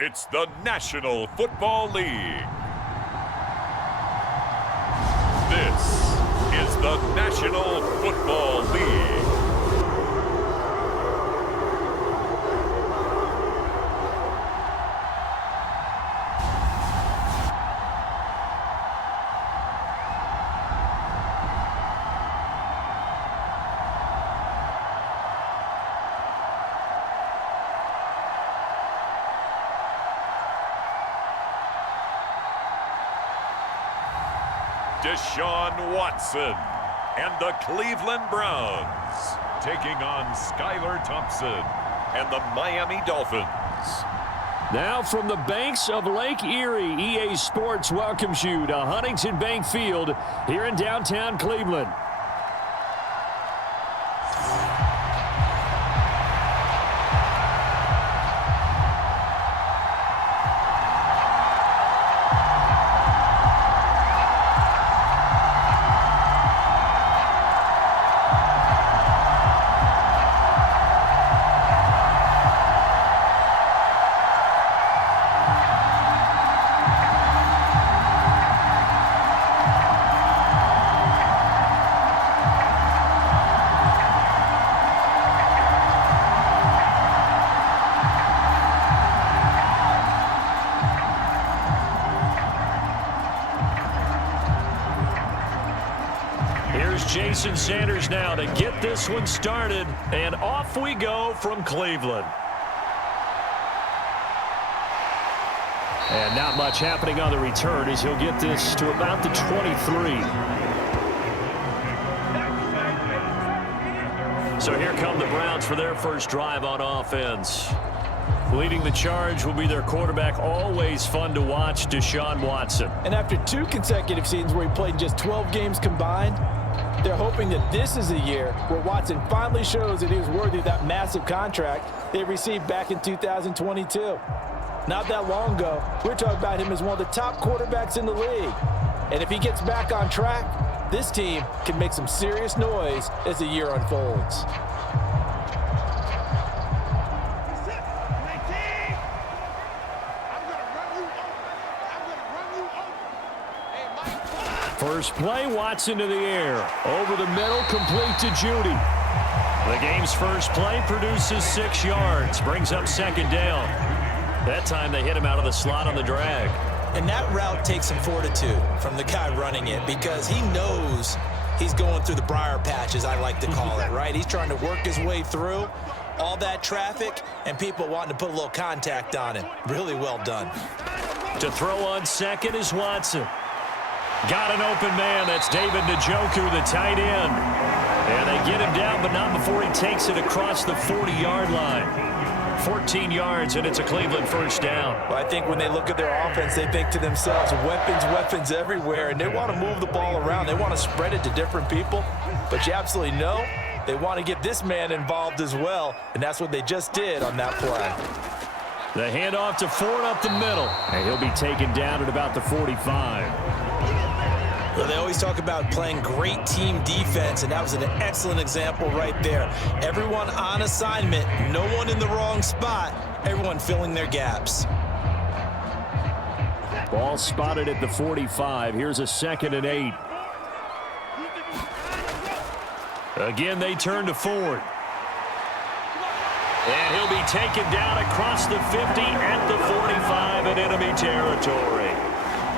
It's the National Football League. This is the National Football League. Deshaun Watson and the Cleveland Browns taking on Skylar Thompson and the Miami Dolphins. Now from the banks of Lake Erie, EA Sports welcomes you to Huntington Bank Field here in downtown Cleveland. Jason Sanders now to get this one started, and off we go from Cleveland. And not much happening on the return as he'll get this to about the 23. So here come the Browns for their first drive on offense. Leading the charge will be their quarterback, always fun to watch, Deshaun Watson. And after 2 consecutive seasons where he played in just 12 games combined, they're hoping that this is a year where Watson finally shows that he was worthy of that massive contract they received back in 2022. Not that long ago, we were talking about him as one of the top quarterbacks in the league. And if he gets back on track, this team can make some serious noise as the year unfolds. First play, Watson to the air. Over the middle, complete to Judy. The game's first play produces 6 yards. Brings up second down. That time they hit him out of the slot on the drag. And that route takes some fortitude from the guy running it because he knows he's going through the briar patch, as I like to call it, right? He's trying to work his way through all that traffic and people wanting to put a little contact on him. Really well done. To throw on second is Watson. Got an open man. That's David Njoku, the tight end. And they get him down, but not before he takes it across the 40-yard line. 14 yards, and it's a Cleveland first down. Well, I think when they look at their offense, they think to themselves, weapons everywhere, and they want to move the ball around. They want to spread it to different people, but you absolutely know they want to get this man involved as well, and that's what they just did on that play. The handoff to Ford up the middle, and he'll be taken down at about the 45. Well, they always talk about playing great team defense, and that was an excellent example right there. Everyone on assignment, no one in the wrong spot, everyone filling their gaps. Ball spotted at the 45. Here's a 2nd and 8. Again, they turn to Ford. And he'll be taken down across the 50 at the 45 in enemy territory.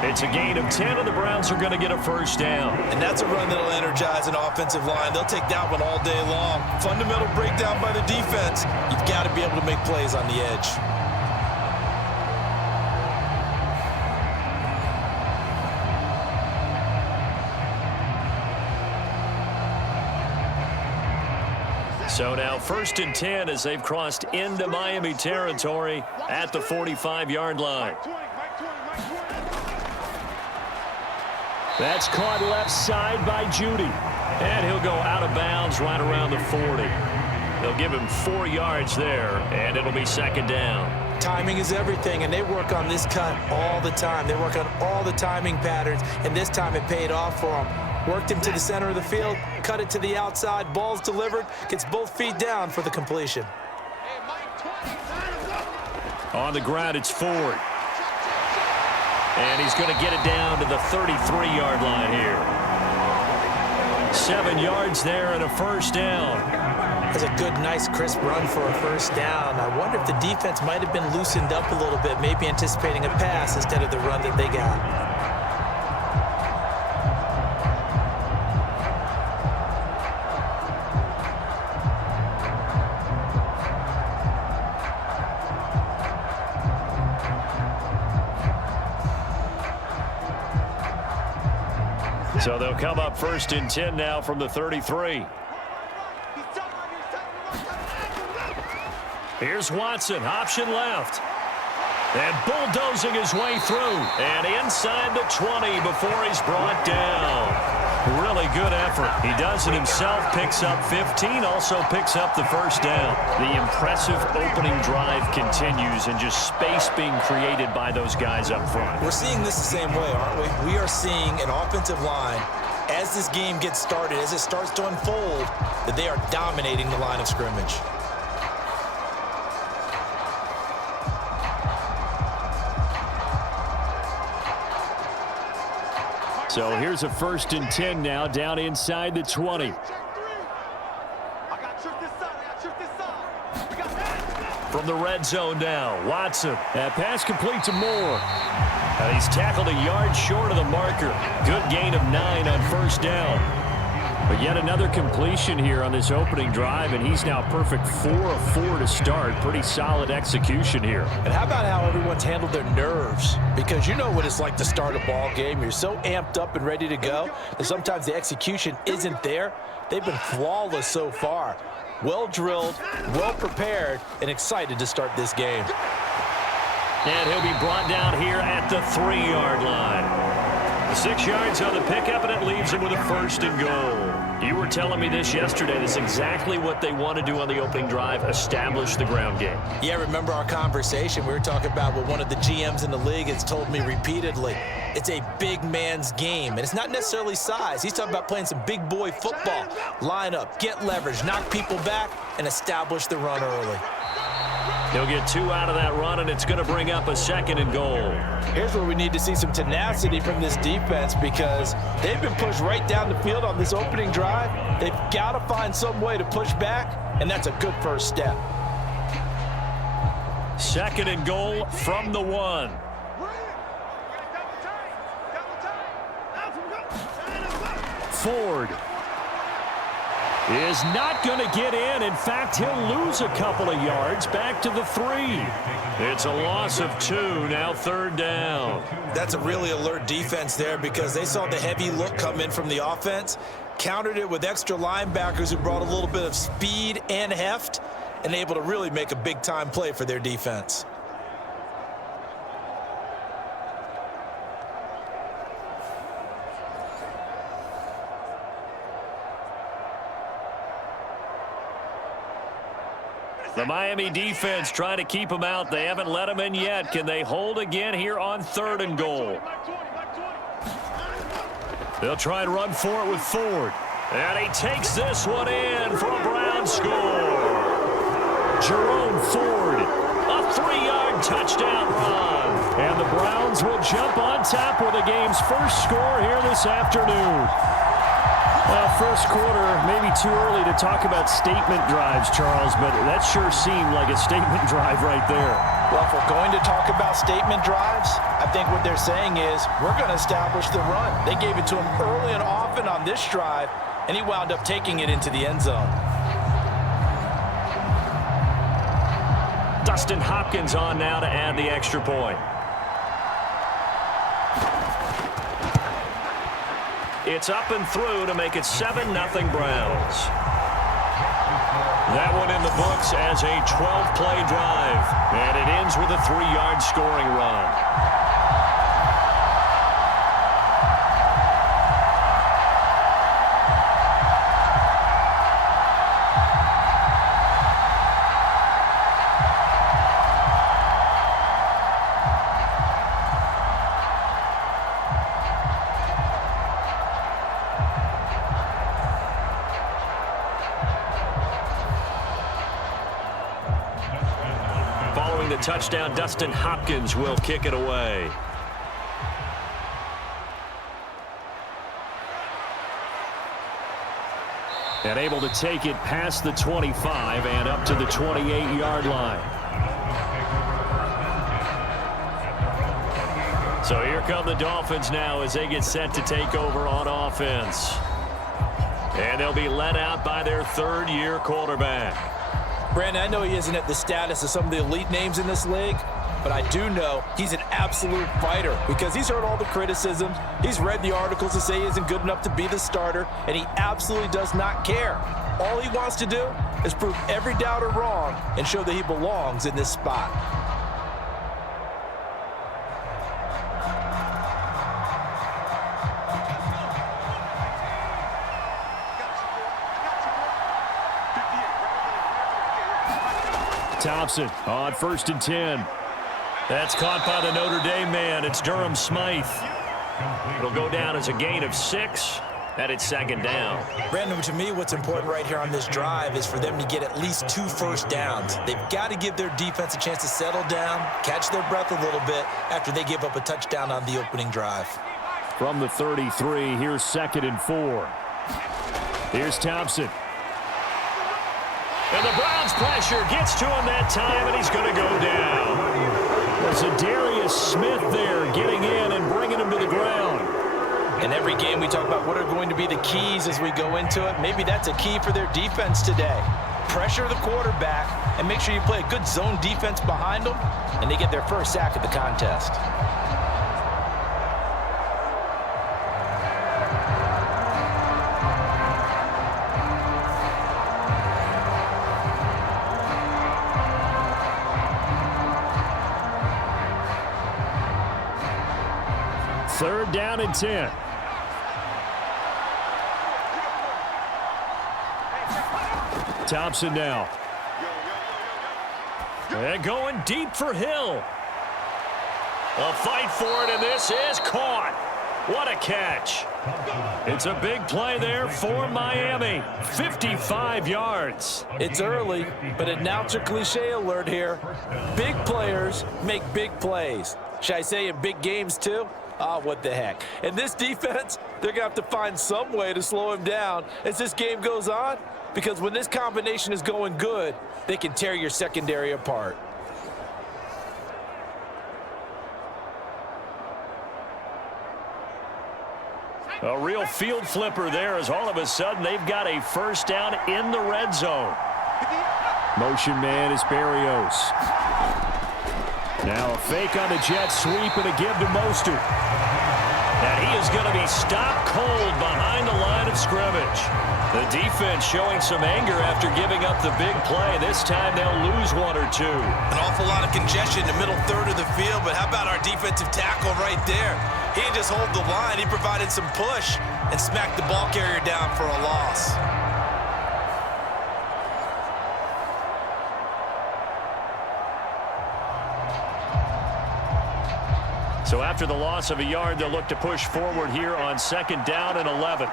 It's a gain of 10, and the Browns are going to get a first down. And that's a run that'll energize an offensive line. They'll take that one all day long. Fundamental breakdown by the defense. You've got to be able to make plays on the edge. So now 1st and 10 as they've crossed into Miami territory at the 45-yard line. That's caught left side by Judy. And he'll go out of bounds right around the 40. They'll give him 4 yards there, and it'll be 2nd down. Timing is everything, and they work on this cut all the time. They work on all the timing patterns, and this time it paid off for them. Worked him to the center of the field, cut it to the outside, ball's delivered, gets both feet down for the completion. On the ground, it's Ford. And he's going to get it down to the 33-yard line here. 7 yards there and a first down. That's a good, nice, crisp run for a first down. I wonder if the defense might have been loosened up a little bit, maybe anticipating a pass instead of the run that they got. So they'll come up 1st and 10 now from the 33. Here's Watson, option left. And bulldozing his way through. And inside the 20 before he's brought down. Really good effort. He does it himself, picks up 15, also picks up the first down. The impressive opening drive continues, and just space being created by those guys up front. We're seeing this the same way, aren't we? We are seeing an offensive line, as this game gets started, as it starts to unfold, that they are dominating the line of scrimmage. So here's a 1st and 10 now, down inside the 20. From the red zone now, Watson. That pass complete to Moore. And he's tackled a yard short of the marker. Good gain of 9 on first down. But yet another completion here on this opening drive, and he's now perfect 4 of 4 to start. Pretty solid execution here. And how about how everyone's handled their nerves? Because you know what it's like to start a ball game. You're so amped up and ready to go that sometimes the execution isn't there. They've been flawless so far. Well drilled, well prepared, and excited to start this game. And he'll be brought down here at the 3-yard line. 6 yards on the pickup, and it leaves him with a 1st and goal. You were telling me this yesterday. That's exactly what they want to do on the opening drive, establish the ground game. Yeah, remember our conversation. We were talking about what one of the GMs in the league has told me repeatedly. It's a big man's game, and it's not necessarily size. He's talking about playing some big boy football. Line up, get leverage, knock people back, and establish the run early. He'll get 2 out of that run, and it's going to bring up a 2nd and goal. Here's where we need to see some tenacity from this defense, because they've been pushed right down the field on this opening drive. They've got to find some way to push back, and that's a good first step. 2nd and goal from the 1. Ford is not going to get in. In fact, he'll lose a couple of yards back to the 3. It's a loss of 2, now 3rd down. That's a really alert defense there, because they saw the heavy look come in from the offense, countered it with extra linebackers who brought a little bit of speed and heft, and able to really make a big-time play for their defense. The Miami defense trying to keep them out. They haven't let them in yet. Can they hold again here on 3rd and goal? They'll try and run for it with Ford. And he takes this one in for a Brown score. Jerome Ford, a 3-yard touchdown run. And the Browns will jump on top with the game's first score here this afternoon. Well, first quarter, maybe too early to talk about statement drives, Charles, but that sure seemed like a statement drive right there. Well, if we're going to talk about statement drives, I think what they're saying is we're going to establish the run. They gave it to him early and often on this drive, and he wound up taking it into the end zone. Dustin Hopkins on now to add the extra point. It's up and through to make it 7-0 Browns. That one in the books as a 12-play drive. And it ends with a 3-yard scoring run. touchdown. Dustin Hopkins will kick it away. And able to take it past the 25 and up to the 28-yard line. So here come the Dolphins now as they get set to take over on offense. And they'll be led out by their third-year quarterback. Brandon, I know he isn't at the status of some of the elite names in this league, but I do know he's an absolute fighter because he's heard all the criticisms. He's read the articles that say he isn't good enough to be the starter, and he absolutely does not care. All he wants to do is prove every doubter wrong and show that he belongs in this spot. Thompson on 1st and 10. That's caught by the Notre Dame man. It's Durham Smythe. It'll go down as a gain of 6. And it's 2nd down. Brandon, to me, what's important right here on this drive is for them to get at least 2 first downs. They've got to give their defense a chance to settle down, catch their breath a little bit after they give up a touchdown on the opening drive. From the 33, here's 2nd and 4. Here's Thompson. And the Browns' pressure gets to him that time, and he's going to go down. There's a Darius Smith there getting in and bringing him to the ground. In every game we talk about what are going to be the keys as we go into it. Maybe that's a key for their defense today. Pressure the quarterback and make sure you play a good zone defense behind them, and they get their first sack of the contest. Third down and 10. Thompson now. And going deep for Hill. A fight for it, and this is caught. What a catch. It's a big play there for Miami. 55 yards. It's early, but announcer cliche alert here. Big players make big plays. Should I say in big games too? What the heck. And this defense, they're going to have to find some way to slow him down as this game goes on, because when this combination is going good, they can tear your secondary apart. A real field flipper there as all of a sudden they've got a first down in the red zone. Motion man is Berrios. Now a fake on the jet sweep and a give to Mostert. And he is going to be stopped cold behind the line of scrimmage. The defense showing some anger after giving up the big play. This time they'll lose 1 or 2. An awful lot of congestion in the middle third of the field, but how about our defensive tackle right there? He didn't just hold the line, he provided some push and smacked the ball carrier down for a loss. So after the loss of a yard, they'll look to push forward here on 2nd down and 11.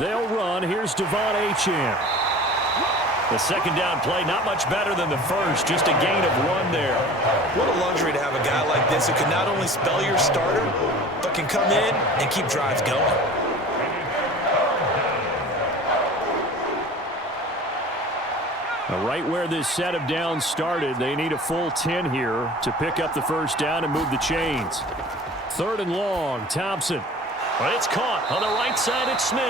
They'll run. Here's Devon Achane. The 2nd down play, not much better than the first, just a gain of 1 there. What a luxury to have a guy like this who can not only spell your starter, but can come in and keep drives going. Right where this set of downs started, they need a full 10 here to pick up the first down and move the chains. 3rd and long, Thompson. But it's caught on the right side. It's Smith.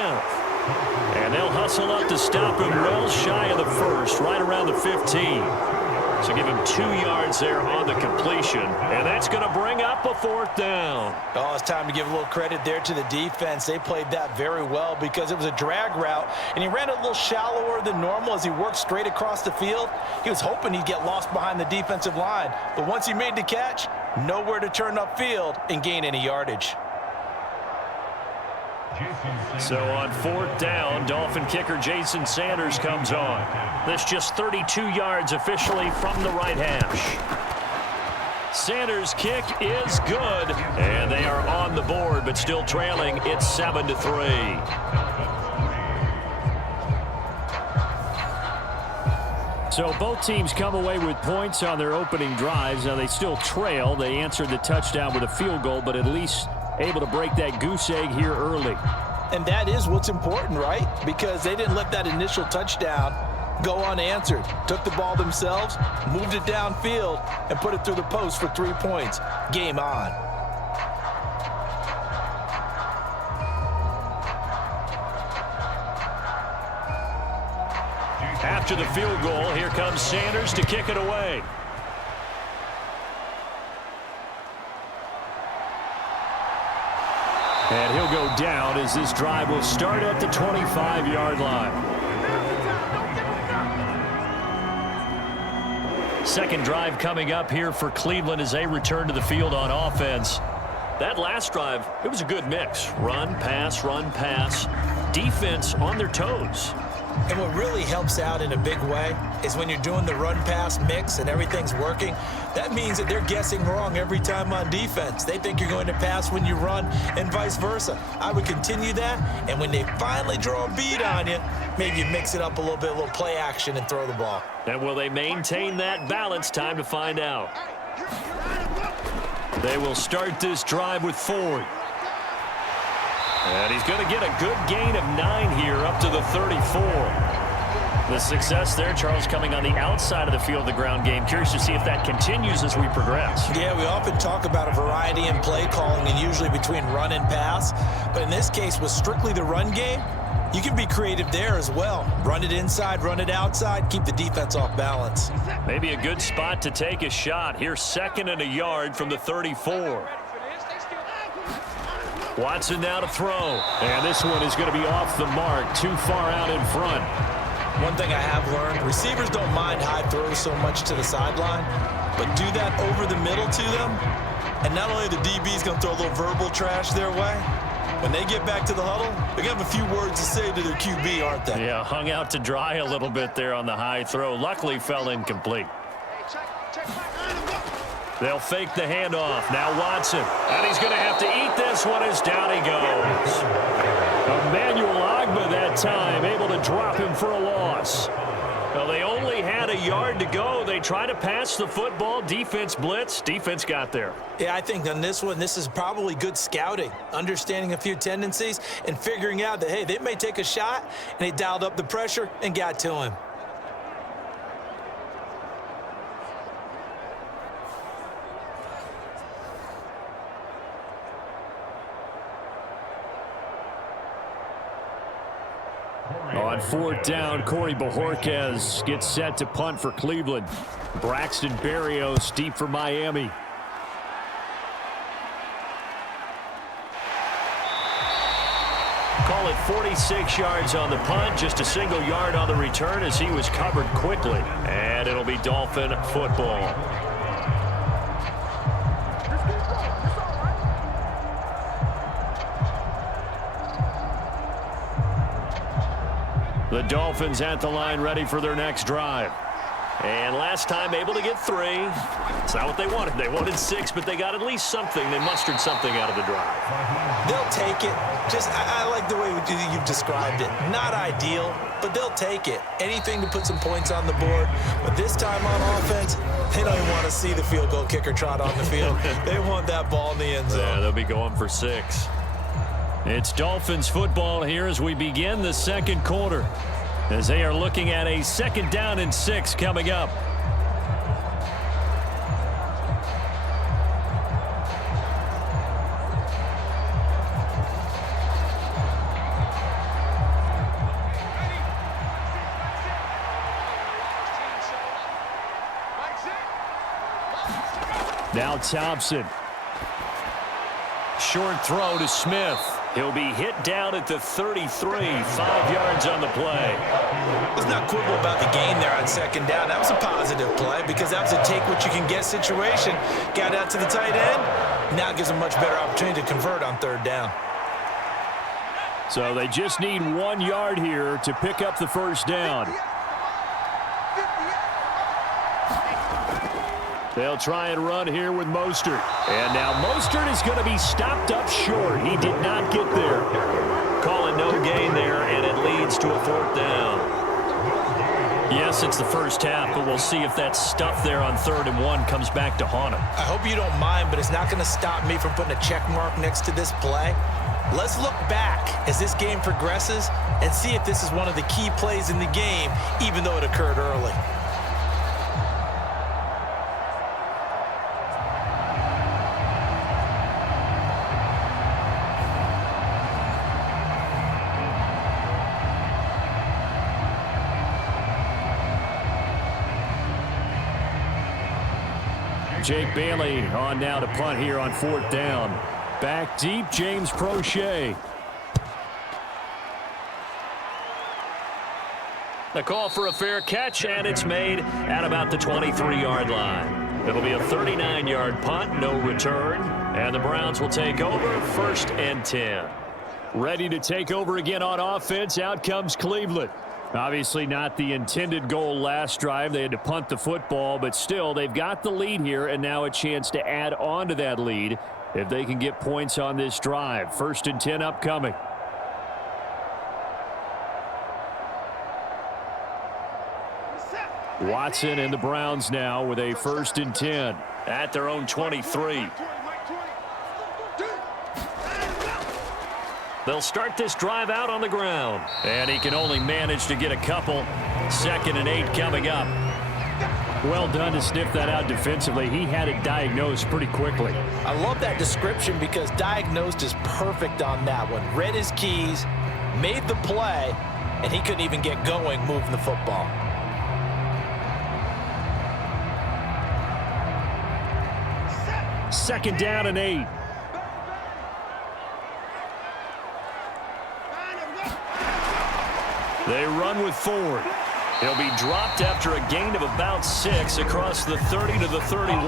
And they'll hustle up to stop him well shy of the first, right around the 15. So give him 2 yards there on the completion. And that's going to bring up a 4th down. Oh, it's time to give a little credit there to the defense. They played that very well because it was a drag route, and he ran a little shallower than normal as he worked straight across the field. He was hoping he'd get lost behind the defensive line. But once he made the catch, nowhere to turn upfield and gain any yardage. So on 4th down, Dolphin kicker Jason Sanders comes on. That's just 32 yards officially from the right hash. Sanders' kick is good, and they are on the board, but still trailing. It's 7-3. So both teams come away with points on their opening drives. Now they still trail. They answered the touchdown with a field goal, but at least able to break that goose egg here early. And that is what's important, right? Because they didn't let that initial touchdown go unanswered. Took the ball themselves, moved it downfield, and put it through the post for 3 points. Game on. After the field goal, here comes Sanders to kick it away. And he'll go down as this drive will start at the 25-yard line. Second drive coming up here for Cleveland as they return to the field on offense. That last drive, it was a good mix. Run, pass, defense on their toes. And what really helps out in a big way is when you're doing the run-pass mix and everything's working, that means that they're guessing wrong every time on defense. They think you're going to pass when you run and vice versa. I would continue that, and when they finally draw a bead on you, maybe you mix it up a little bit, a little play action and throw the ball. And will they maintain that balance? Time to find out. They will start this drive with Ford. And he's going to get a good gain of 9 here up to the 34. The success there, Charles, coming on the outside of the field, the ground game. Curious to see if that continues as we progress. Yeah, we often talk about a variety in play calling and usually between run and pass. But in this case, with strictly the run game, you can be creative there as well. Run it inside, run it outside, keep the defense off balance. Maybe a good spot to take a shot. Here's 2nd and a yard from the 34. Watson now to throw. And this one is going to be off the mark, too far out in front. One thing I have learned, receivers don't mind high throws so much to the sideline, but do that over the middle to them, and not only the DB's going to throw a little verbal trash their way, when they get back to the huddle, they're going to have a few words to say to their QB, aren't they? Yeah, hung out to dry a little bit there on the high throw. Luckily fell incomplete. They'll fake the handoff. Now Watson. And he's going to have to eat this one as down he goes. Emmanuel Ogbah that time able to drop him for a loss. Well, they only had a yard to go. They try to pass the football. Defense blitz. Defense got there. Yeah, I think on this one, this is probably good scouting, understanding a few tendencies and figuring out that, hey, they may take a shot, and they dialed up the pressure and got to him. On 4th down, Corey Bojorquez gets set to punt for Cleveland. Braxton Berrios deep for Miami. Call it 46 yards on the punt, just a single yard on the return as he was covered quickly. And it'll be Dolphin football. The Dolphins at the line ready for their next drive. And last time able to get 3. It's not what they wanted. They wanted 6, but they got at least something. They mustered something out of the drive. They'll take it. Just, I like the way you've described it. Not ideal, but they'll take it. Anything to put some points on the board. But this time on offense, they don't even want to see the field goal kicker trot on the field. They want that ball in the end zone. Yeah, they'll be going for 6. It's Dolphins football here as we begin the second quarter, as they are looking at a 2nd down and 6 coming up. Now Thompson. Short throw to Smith. He'll be hit down at the 33, 5 yards on the play. Let's not quibble about the gain there on 2nd down. That was a positive play because that was a take-what-you-can-get situation. Got out to the tight end. Now it gives them a much better opportunity to convert on 3rd down. So they just need 1 yard here to pick up the 1st down. They'll try and run here with Mostert. And now Mostert is going to be stopped up short. He did not get there. Calling no gain there, and it leads to a 4th down. Yes, it's the first half, but we'll see if that stuff there on 3rd and 1 comes back to haunt him. I hope you don't mind, but it's not going to stop me from putting a check mark next to this play. Let's look back as this game progresses and see if this is one of the key plays in the game, even though it occurred early. Jake Bailey on now to punt here on 4th down. Back deep, James Prochet. The call for a fair catch, and it's made at about the 23-yard line. It'll be a 39-yard punt, no return, and the Browns will take over 1st and 10. Ready to take over again on offense. Out comes Cleveland. Obviously not the intended goal last drive. They had to punt the football, but still they've got the lead here, and now a chance to add on to that lead if they can get points on this drive. 1st and 10 upcoming. Watson and the Browns now with a 1st and 10 at their own 23. They'll start this drive out on the ground, and he can only manage to get a couple. 2nd and 8 coming up. Well done to sniff that out defensively. He had it diagnosed pretty quickly. I love that description because diagnosed is perfect on that one. Read his keys, made the play, and he couldn't even get going moving the football. Second down and 8. They run with Ford. He'll be dropped after a gain of about 6 across the 30 to the 31.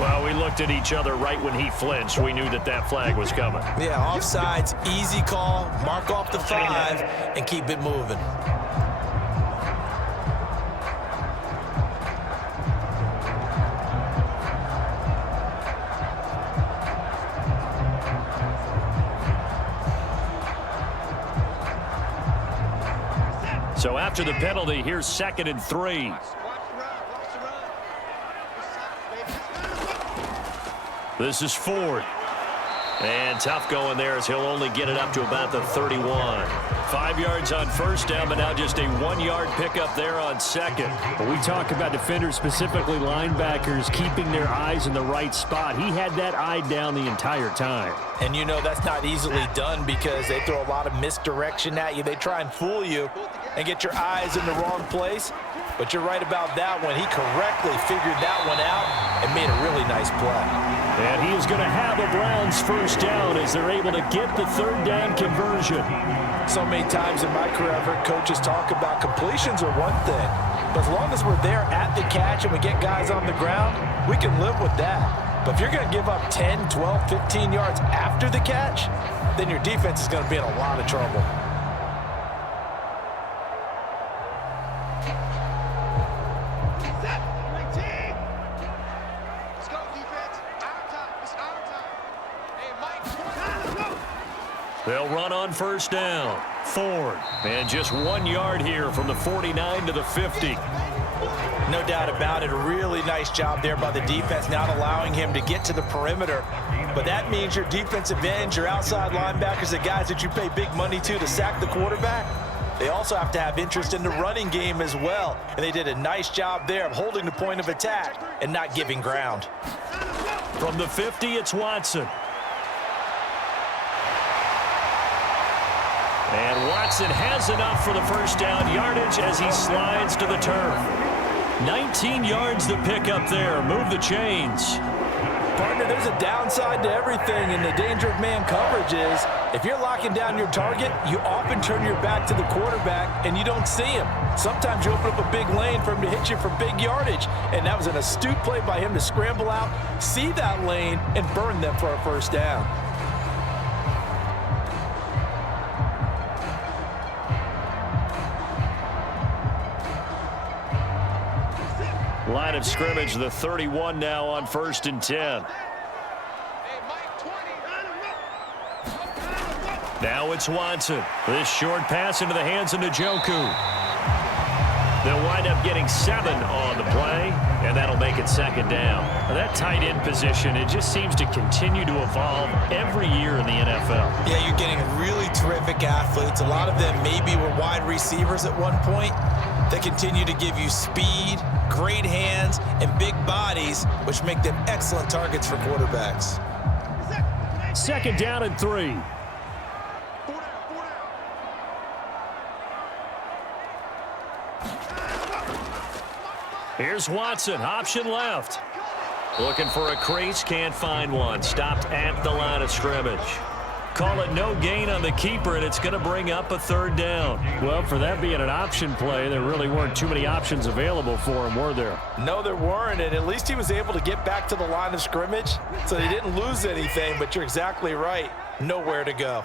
Well, we looked at each other right when he flinched. We knew that that flag was coming. Yeah, offsides, easy call, mark off the 5, and keep it moving. So after the penalty, here's 2nd and 3. This is Ford. And tough going there as he'll only get it up to about the 31. 5 yards on 1st down, but now just a 1-yard pickup there on 2nd. When we talk about defenders, specifically linebackers, keeping their eyes in the right spot, he had that eye down the entire time. And you know that's not easily done because they throw a lot of misdirection at you. They try and fool you and get your eyes in the wrong place. But you're right about that one. He correctly figured that one out and made a really nice play. And he is going to have a Browns 1st down as they're able to get the 3rd down conversion. So many times in my career I've heard coaches talk about completions are one thing. But as long as we're there at the catch and we get guys on the ground, we can live with that. But if you're going to give up 10, 12, 15 yards after the catch, then your defense is going to be in a lot of trouble. They'll run on 1st down. Ford. And just 1 yard here from the 49 to the 50. No doubt about it. A really nice job there by the defense, not allowing him to get to the perimeter. But that means your defensive ends, your outside linebackers, the guys that you pay big money to sack the quarterback, they also have to have interest in the running game as well. And they did a nice job there of holding the point of attack and not giving ground. From the 50, it's Watson. And Watson has enough for the 1st down yardage as he slides to the turf. 19 yards to pick up there. Move the chains. Partner, there's a downside to everything, and the danger of man coverage is if you're locking down your target, you often turn your back to the quarterback and you don't see him. Sometimes you open up a big lane for him to hit you for big yardage, and that was an astute play by him to scramble out, see that lane, and burn them for a 1st down. Line of scrimmage, the 31 now on 1st and 10. Now it's Watson. This short pass into the hands of Njoku. They'll wind up getting 7 on the play, and that'll make it second down. Now, that tight end position, it just seems to continue to evolve every year in the NFL. Yeah, you're getting really terrific athletes. A lot of them maybe were wide receivers at one point. They continue to give you speed, great hands, and big bodies, which make them excellent targets for quarterbacks. Second down and 3. Here's Watson, option left. Looking for a crease, can't find one. Stopped at the line of scrimmage. Call it no gain on the keeper, and it's going to bring up a third down. Well, for that being an option play, there really weren't too many options available for him, were there? No, there weren't, and at least he was able to get back to the line of scrimmage, so he didn't lose anything, but you're exactly right. Nowhere to go.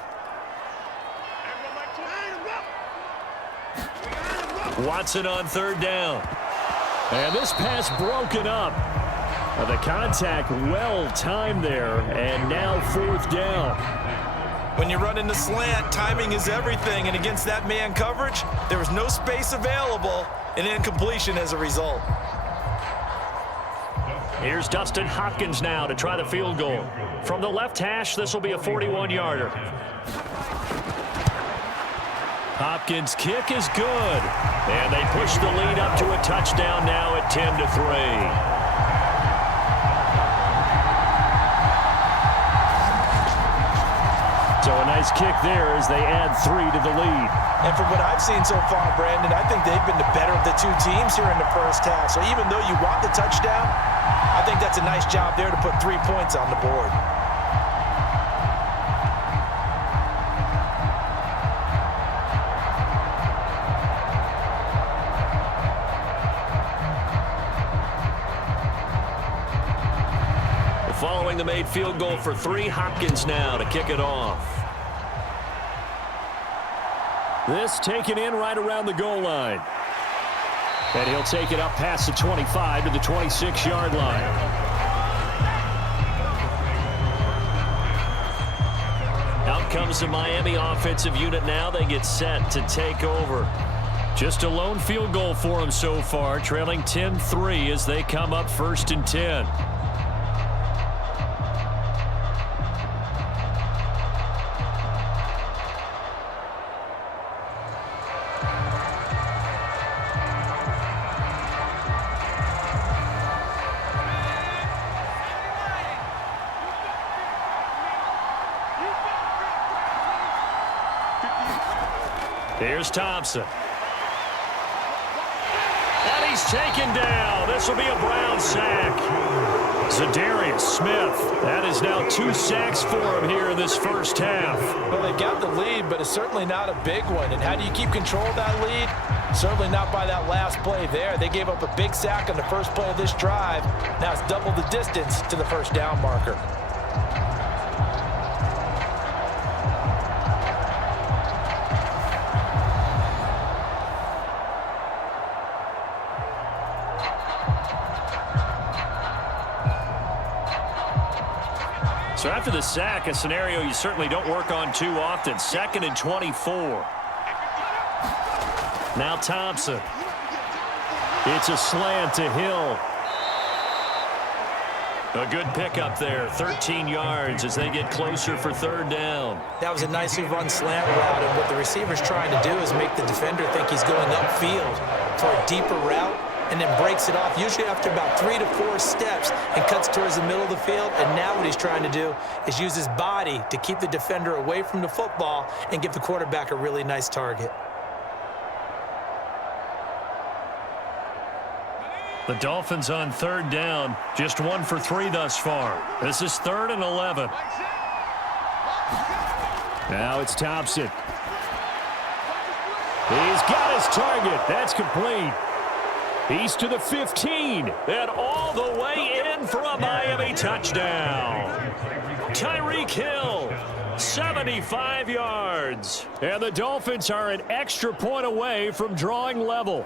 Watson on third down. And this pass broken up. The contact well timed there, and now fourth down. When you run in the slant, timing is everything, and against that man coverage, there was no space available, and incompletion as a result. Here's Dustin Hopkins now to try the field goal. From the left hash, this will be a 41-yarder. Hopkins' kick is good, and they push the lead up to a touchdown now at 10-3. So a nice kick there as they add 3 to the lead. And from what I've seen so far, Brandon, I think they've been the better of the two teams here in the first half. So even though you want the touchdown, I think that's a nice job there to put 3 points on the board. Following the made field goal for 3, Hopkins now to kick it off. This taken in right around the goal line. And he'll take it up past the 25 to the 26-yard line. Out comes the Miami offensive unit now. They get set to take over. Just a lone field goal for them so far, trailing 10-3 as they come up 1st and 10. Here's Thompson. And he's taken down. This will be a Brown sack. Zadarius Smith. That is now 2 sacks for him here in this first half. Well, they got the lead, but it's certainly not a big one. And how do you keep control of that lead? Certainly not by that last play there. They gave up a big sack on the first play of this drive. Now it's double the distance to the first down marker. So after the sack, a scenario you certainly don't work on too often. 2nd and 24. Now Thompson. It's a slant to Hill. A good pickup there, 13 yards as they get closer for 3rd down. That was a nicely run slant route, and what the receiver's trying to do is make the defender think he's going upfield for a deeper route, and then breaks it off, usually after about 3 to 4 steps, and cuts towards the middle of the field. And now what he's trying to do is use his body to keep the defender away from the football and give the quarterback a really nice target. The Dolphins on 3rd down, just 1 for 3 thus far. This is 3rd and 11. Now it's Thompson. He's got his target. That's complete. He's to the 15, and all the way in for a Miami touchdown. Tyreek Hill, 75 yards. And the Dolphins are an extra point away from drawing level.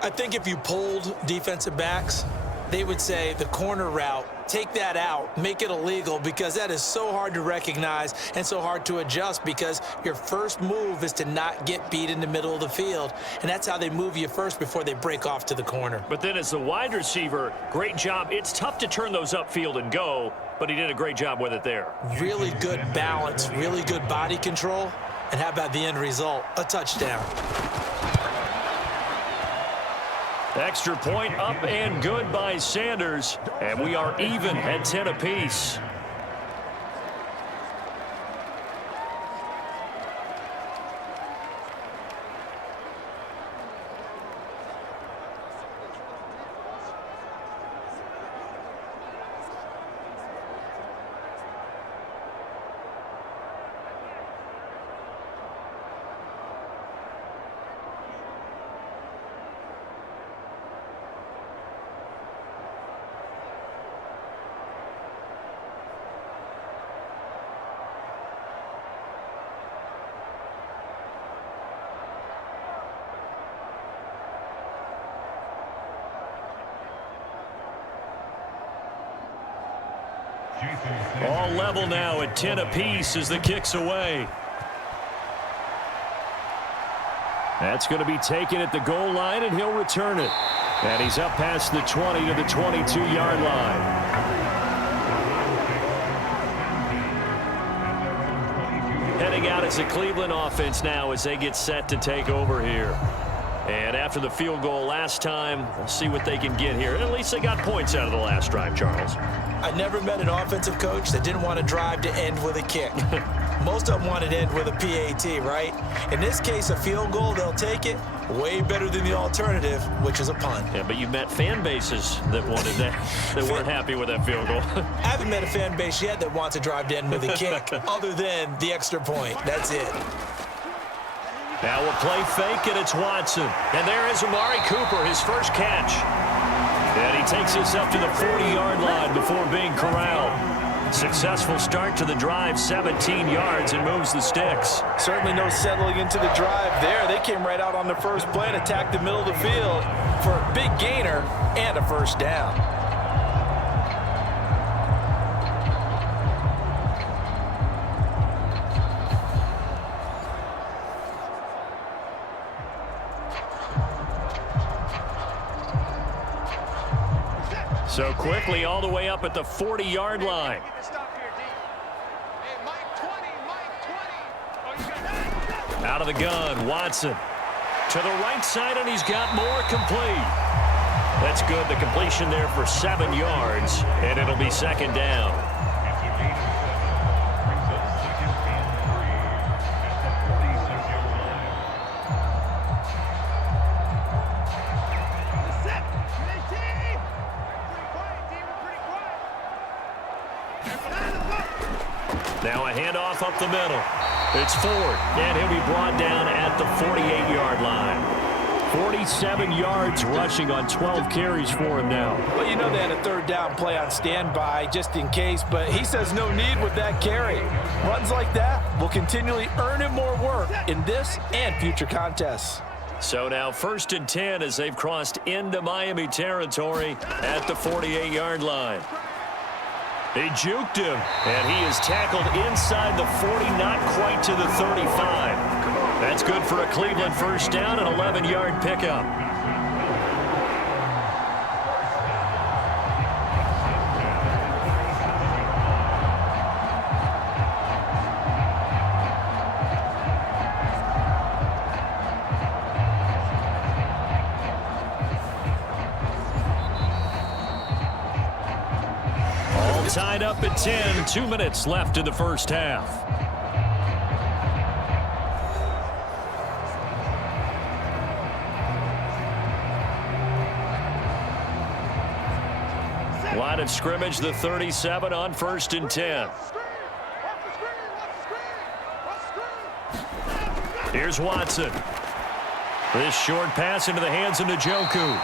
I think if you pulled defensive backs they would say the corner route, take that out, make it illegal, because that is so hard to recognize and so hard to adjust, because your first move is to not get beat in the middle of the field, and that's how they move you first before they break off to the corner. But then as the wide receiver, great job. It's tough to turn those upfield and go, but he did a great job with it there. Really good balance, really good body control, and how about the end result? A touchdown. Extra point up and good by Sanders, and we are even at 10 apiece. All level now at 10 apiece as the kick's away. That's going to be taken at the goal line, and he'll return it. And he's up past the 20 to the 22-yard line. Heading out as a Cleveland offense now as they get set to take over here. And after the field goal last time, we'll see what they can get here. At least they got points out of the last drive, Charles. I never met an offensive coach that didn't want to drive to end with a kick. Most of them want to end with a PAT, right? In this case, a field goal, they'll take it. Way better than the alternative, which is a punt. Yeah, but you met fan bases that wanted that, that weren't happy with that field goal. I haven't met a fan base yet that wants to drive to end with a kick, other than the extra point. That's it. Now we'll play fake, and it's Watson. And there is Amari Cooper, his first catch. And he takes us up to the 40-yard line before being corralled. Successful start to the drive, 17 yards, and moves the sticks. Certainly no settling into the drive there. They came right out on the first play and attacked the middle of the field for a big gainer and a first down. So quickly all the way up at the 40-yard line. Out of the gun, Watson. To the right side, and he's got more complete. That's good. The completion there for 7 yards, and it'll be second down. Now a handoff up the middle. It's Ford, and he'll be brought down at the 48-yard line. 47 yards rushing on 12 carries for him now. Well, you know they had a third down play on standby just in case, but he says no need with that carry. Runs like that will continually earn him more work in this and future contests. So now 1st and 10 as they've crossed into Miami territory at the 48-yard line. They juked him, and he is tackled inside the 40, not quite to the 35. That's good for a Cleveland first down, an 11-yard pickup. Tied up at 10, 2 minutes left in the first half. Line of scrimmage, the 37 on 1st and 10. Here's Watson. This short pass into the hands of Njoku.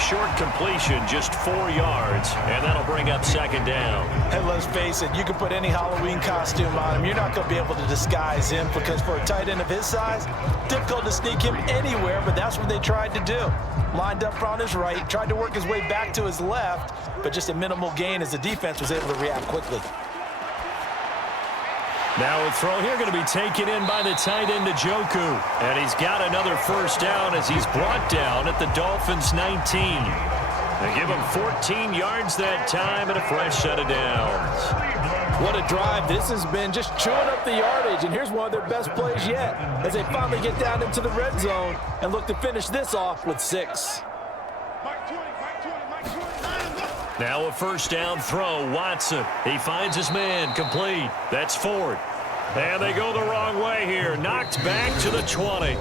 Short completion, just 4 yards, and that'll bring up second down. And let's face it, you can put any Halloween costume on him. You're not going to be able to disguise him because for a tight end of his size, difficult to sneak him anywhere, but that's what they tried to do. Lined up on his right, tried to work his way back to his left, but just a minimal gain as the defense was able to react quickly. Now a throw here going to be taken in by the tight end Njoku. And he's got another first down as he's brought down at the Dolphins' 19. They give him 14 yards that time and a fresh set of downs. What a drive this has been, just chewing up the yardage. And here's one of their best plays yet as they finally get down into the red zone and look to finish this off with 6. Now a first down throw, Watson. He finds his man, complete. That's Ford. And they go the wrong way here. Knocked back to the 20.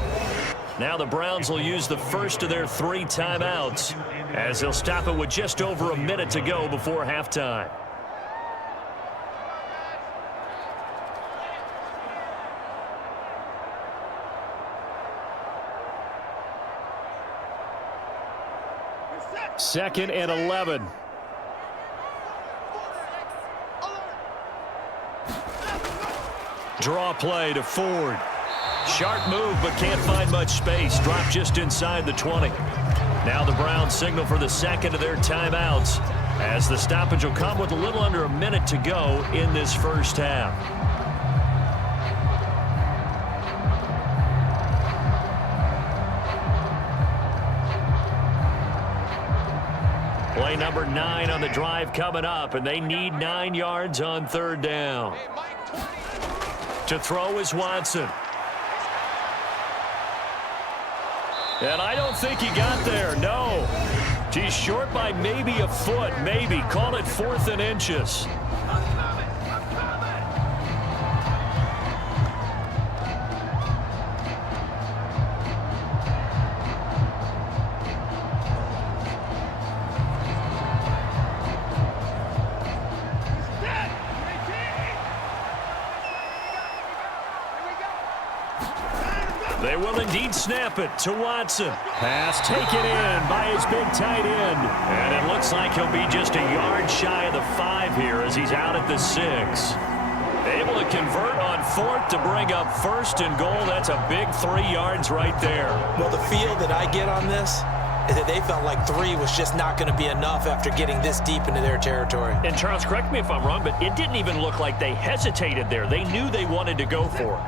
Now the Browns will use the first of their 3 timeouts as they'll stop it with just over a minute to go before halftime. Second and 11. Draw play to Ford. Sharp move, but can't find much space. Drop just inside the 20. Now the Browns signal for the second of their timeouts as the stoppage will come with a little under a minute to go in this first half. Play number 9 on the drive coming up, and they need 9 yards on third down. To throw is Watson. And I don't think he got there, no. He's short by maybe a foot, maybe. Call it 4th and inches. They will indeed snap it to Watson. Pass taken in by his big tight end. And it looks like he'll be just a yard shy of the 5 here as he's out at the 6. Able to convert on 4th to bring up 1st and goal. That's a big 3 yards right there. Well, the feel that I get on this is that they felt like 3 was just not going to be enough after getting this deep into their territory. And Charles, correct me if I'm wrong, but it didn't even look like they hesitated there. They knew they wanted to go for it.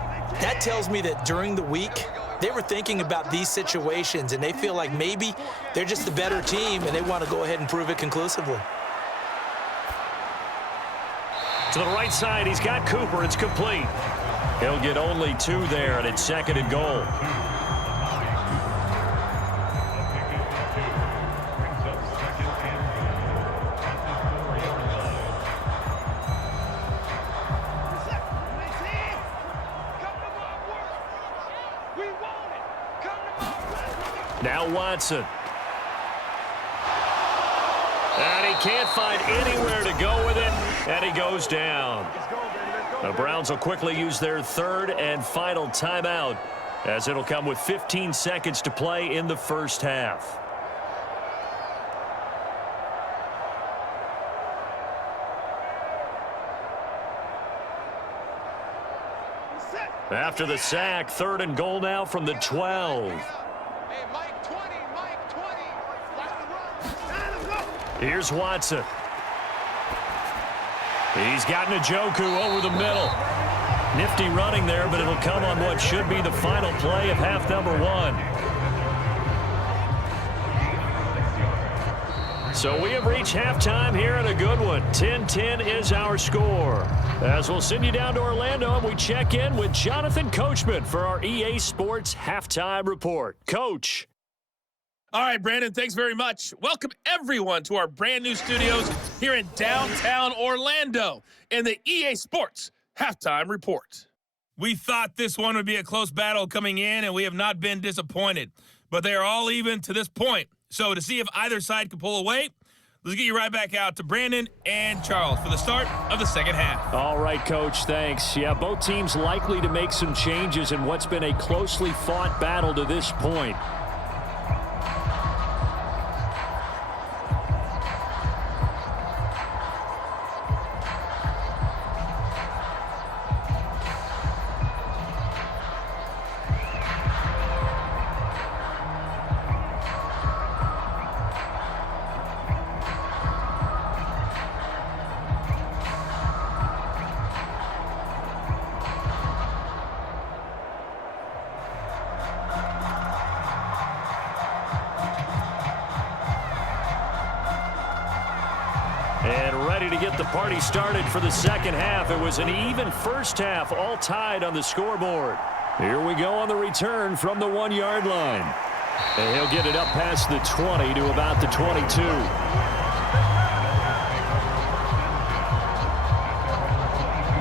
That tells me that during the week, they were thinking about these situations, and they feel like maybe they're just the better team, and they want to go ahead and prove it conclusively. To the right side, he's got Cooper. It's complete. He'll get only 2 there, and it's 2nd and goal. Now Watson. And he can't find anywhere to go with it, and he goes down. The Browns will quickly use their 3rd and final timeout as it'll come with 15 seconds to play in the first half. After the sack, 3rd and goal now from the 12. Here's Watson. He's got Njoku over the middle. Nifty running there, but it'll come on what should be the final play of half number 1. So we have reached halftime here in a good one. 10-10 is our score. As we'll send you down to Orlando and we check in with Jonathan Coachman for our EA Sports Halftime Report. Coach. All right, Brandon, thanks very much. Welcome, everyone, to our brand-new studios here in downtown Orlando in the EA Sports Halftime Report. We thought this one would be a close battle coming in, and we have not been disappointed. But they are all even to this point. So to see if either side can pull away, let's get you right back out to Brandon and Charles for the start of the second half. All right, Coach, thanks. Yeah, both teams likely to make some changes in what's been a closely fought battle to this point. ready to get the party started for the second half. It was an even first half, all tied on the scoreboard. Here we go on the return from the 1-yard line. And he'll get it up past the 20 to about the 22.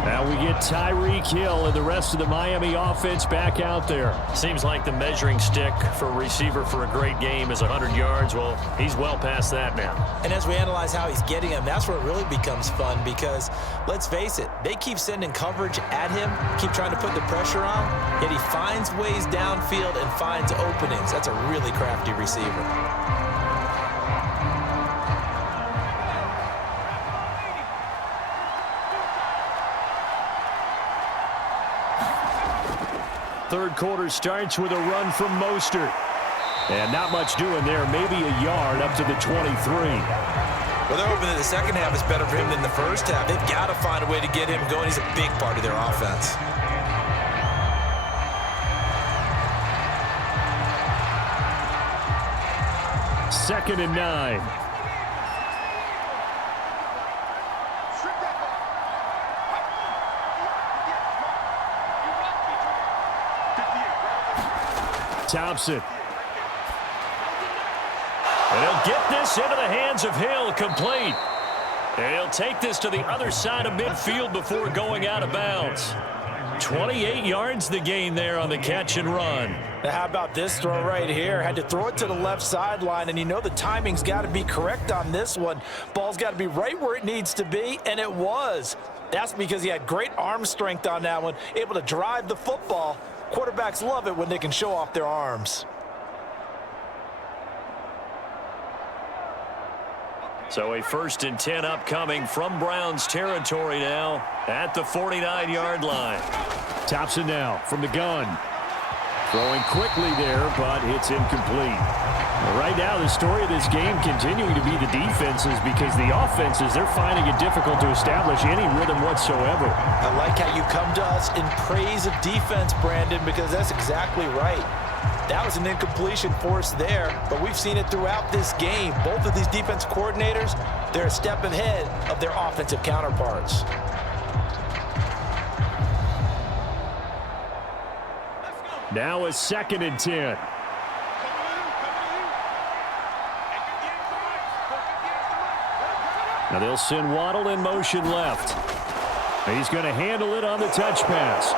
Now we get Tyreek Hill and the rest of the Miami offense back out there. Seems like the measuring stick for a receiver for a great game is 100 yards. Well, he's well past that now. And as we analyze how he's getting them, that's where it really becomes fun because, let's face it, they keep sending coverage at him, keep trying to put the pressure on, yet he finds ways downfield and finds openings. That's a really crafty receiver. Third quarter starts with a run from Mostert. And not much doing there, maybe a yard up to the 23. Well, they're hoping that the second half is better for him than the first half. They've got to find a way to get him going. He's a big part of their offense. Second and 9. Thompson. And he'll get this into the hands of Hill, complete. And he'll take this to the other side of midfield before going out of bounds. 28 yards the gain there on the catch and run. Now how about this throw right here? Had to throw it to the left sideline, and you know the timing's got to be correct on this one. Ball's got to be right where it needs to be, and it was. That's because he had great arm strength on that one, able to drive the football. Quarterbacks love it when they can show off their arms. So a 1st and 10 upcoming from Browns territory now at the 49-yard line. Thompson now from the gun. Throwing quickly there, but it's incomplete. Right now, the story of this game continuing to be the defenses because the offenses, they're finding it difficult to establish any rhythm whatsoever. I like how you come to us in praise of defense, Brandon, because that's exactly right. That was an incompletion force there, but we've seen it throughout this game. Both of these defense coordinators, they're a step ahead of their offensive counterparts. Now a 2nd and 10. Now they'll send Waddle in motion left. He's going to handle it on the touch pass.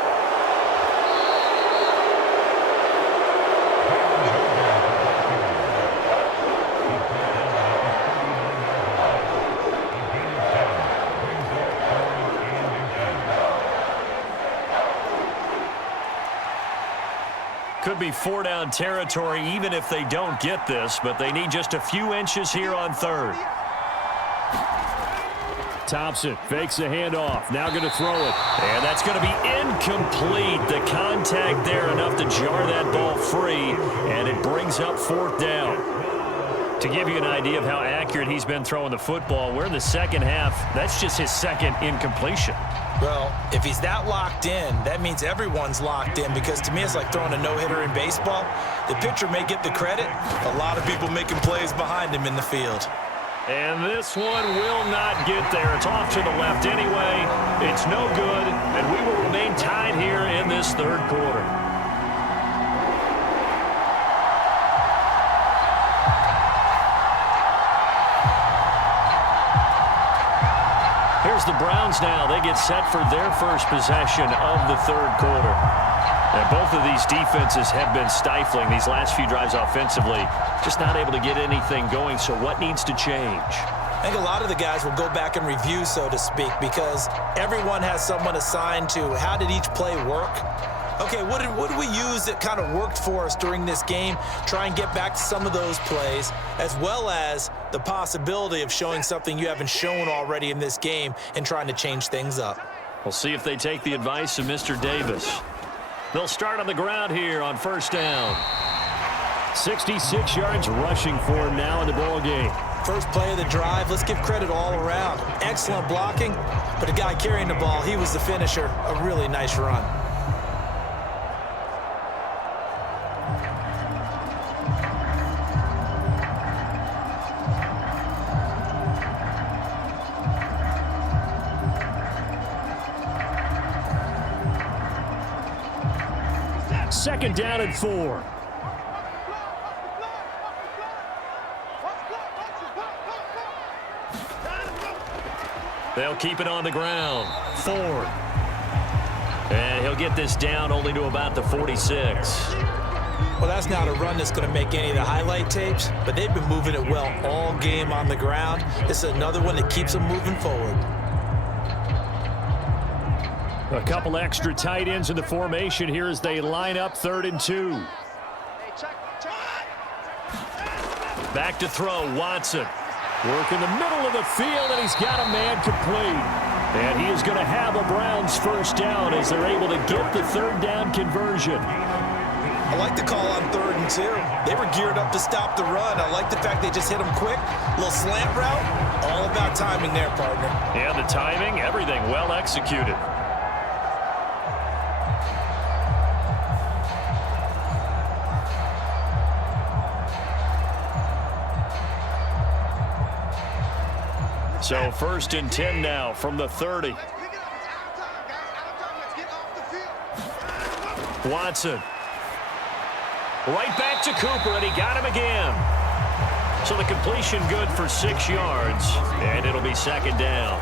Could be 4-down territory even if they don't get this, but they need just a few inches here on 3rd. Thompson fakes a handoff. Now going to throw it. And that's going to be incomplete. The contact there enough to jar that ball free, and it brings up 4th down. To give you an idea of how accurate he's been throwing the football, we're in the second half. That's just his 2nd incompletion. Well, if he's that locked in, that means everyone's locked in because to me it's like throwing a no-hitter in baseball. The pitcher may get the credit. A lot of people making plays behind him in the field. And this one will not get there. It's off to the left anyway. It's no good, and we will remain tied here in this 3rd quarter. Here's the Browns now. They get set for their first possession of the 3rd quarter. And both of these defenses have been stifling these last few drives offensively. Just not able to get anything going, so what needs to change? I think a lot of the guys will go back and review, so to speak, because everyone has someone assigned to how did each play work. Okay, what did we use that kind of worked for us during this game? Try and get back to some of those plays, as well as the possibility of showing something you haven't shown already in this game and trying to change things up. We'll see if they take the advice of Mr. Davis. They'll start on the ground here on 1st down. 66 yards rushing for him now in the ball game. First play of the drive, let's give credit all around. Excellent blocking, but the guy carrying the ball, he was the finisher. A really nice run. second down and 4. They'll keep it on the ground. 4. And he'll get this down only to about the 46. Well, that's not a run that's going to make any of the highlight tapes, but they've been moving it well all game on the ground. This is another one that keeps them moving forward. A couple extra tight ends in the formation here as they line up 3rd and 2. Back to throw, Watson. Work in the middle of the field, and he's got a man complete. And he is going to have a Browns first down as they're able to get the 3rd down conversion. I like the call on 3rd and 2. They were geared up to stop the run. I like the fact they just hit him quick. A little slant route. All about timing there, partner. And the timing, everything well executed. So 1st and 10 now from the 30. Watson. Right back to Cooper, and he got him again. So the completion good for 6 yards, and it'll be 2nd down.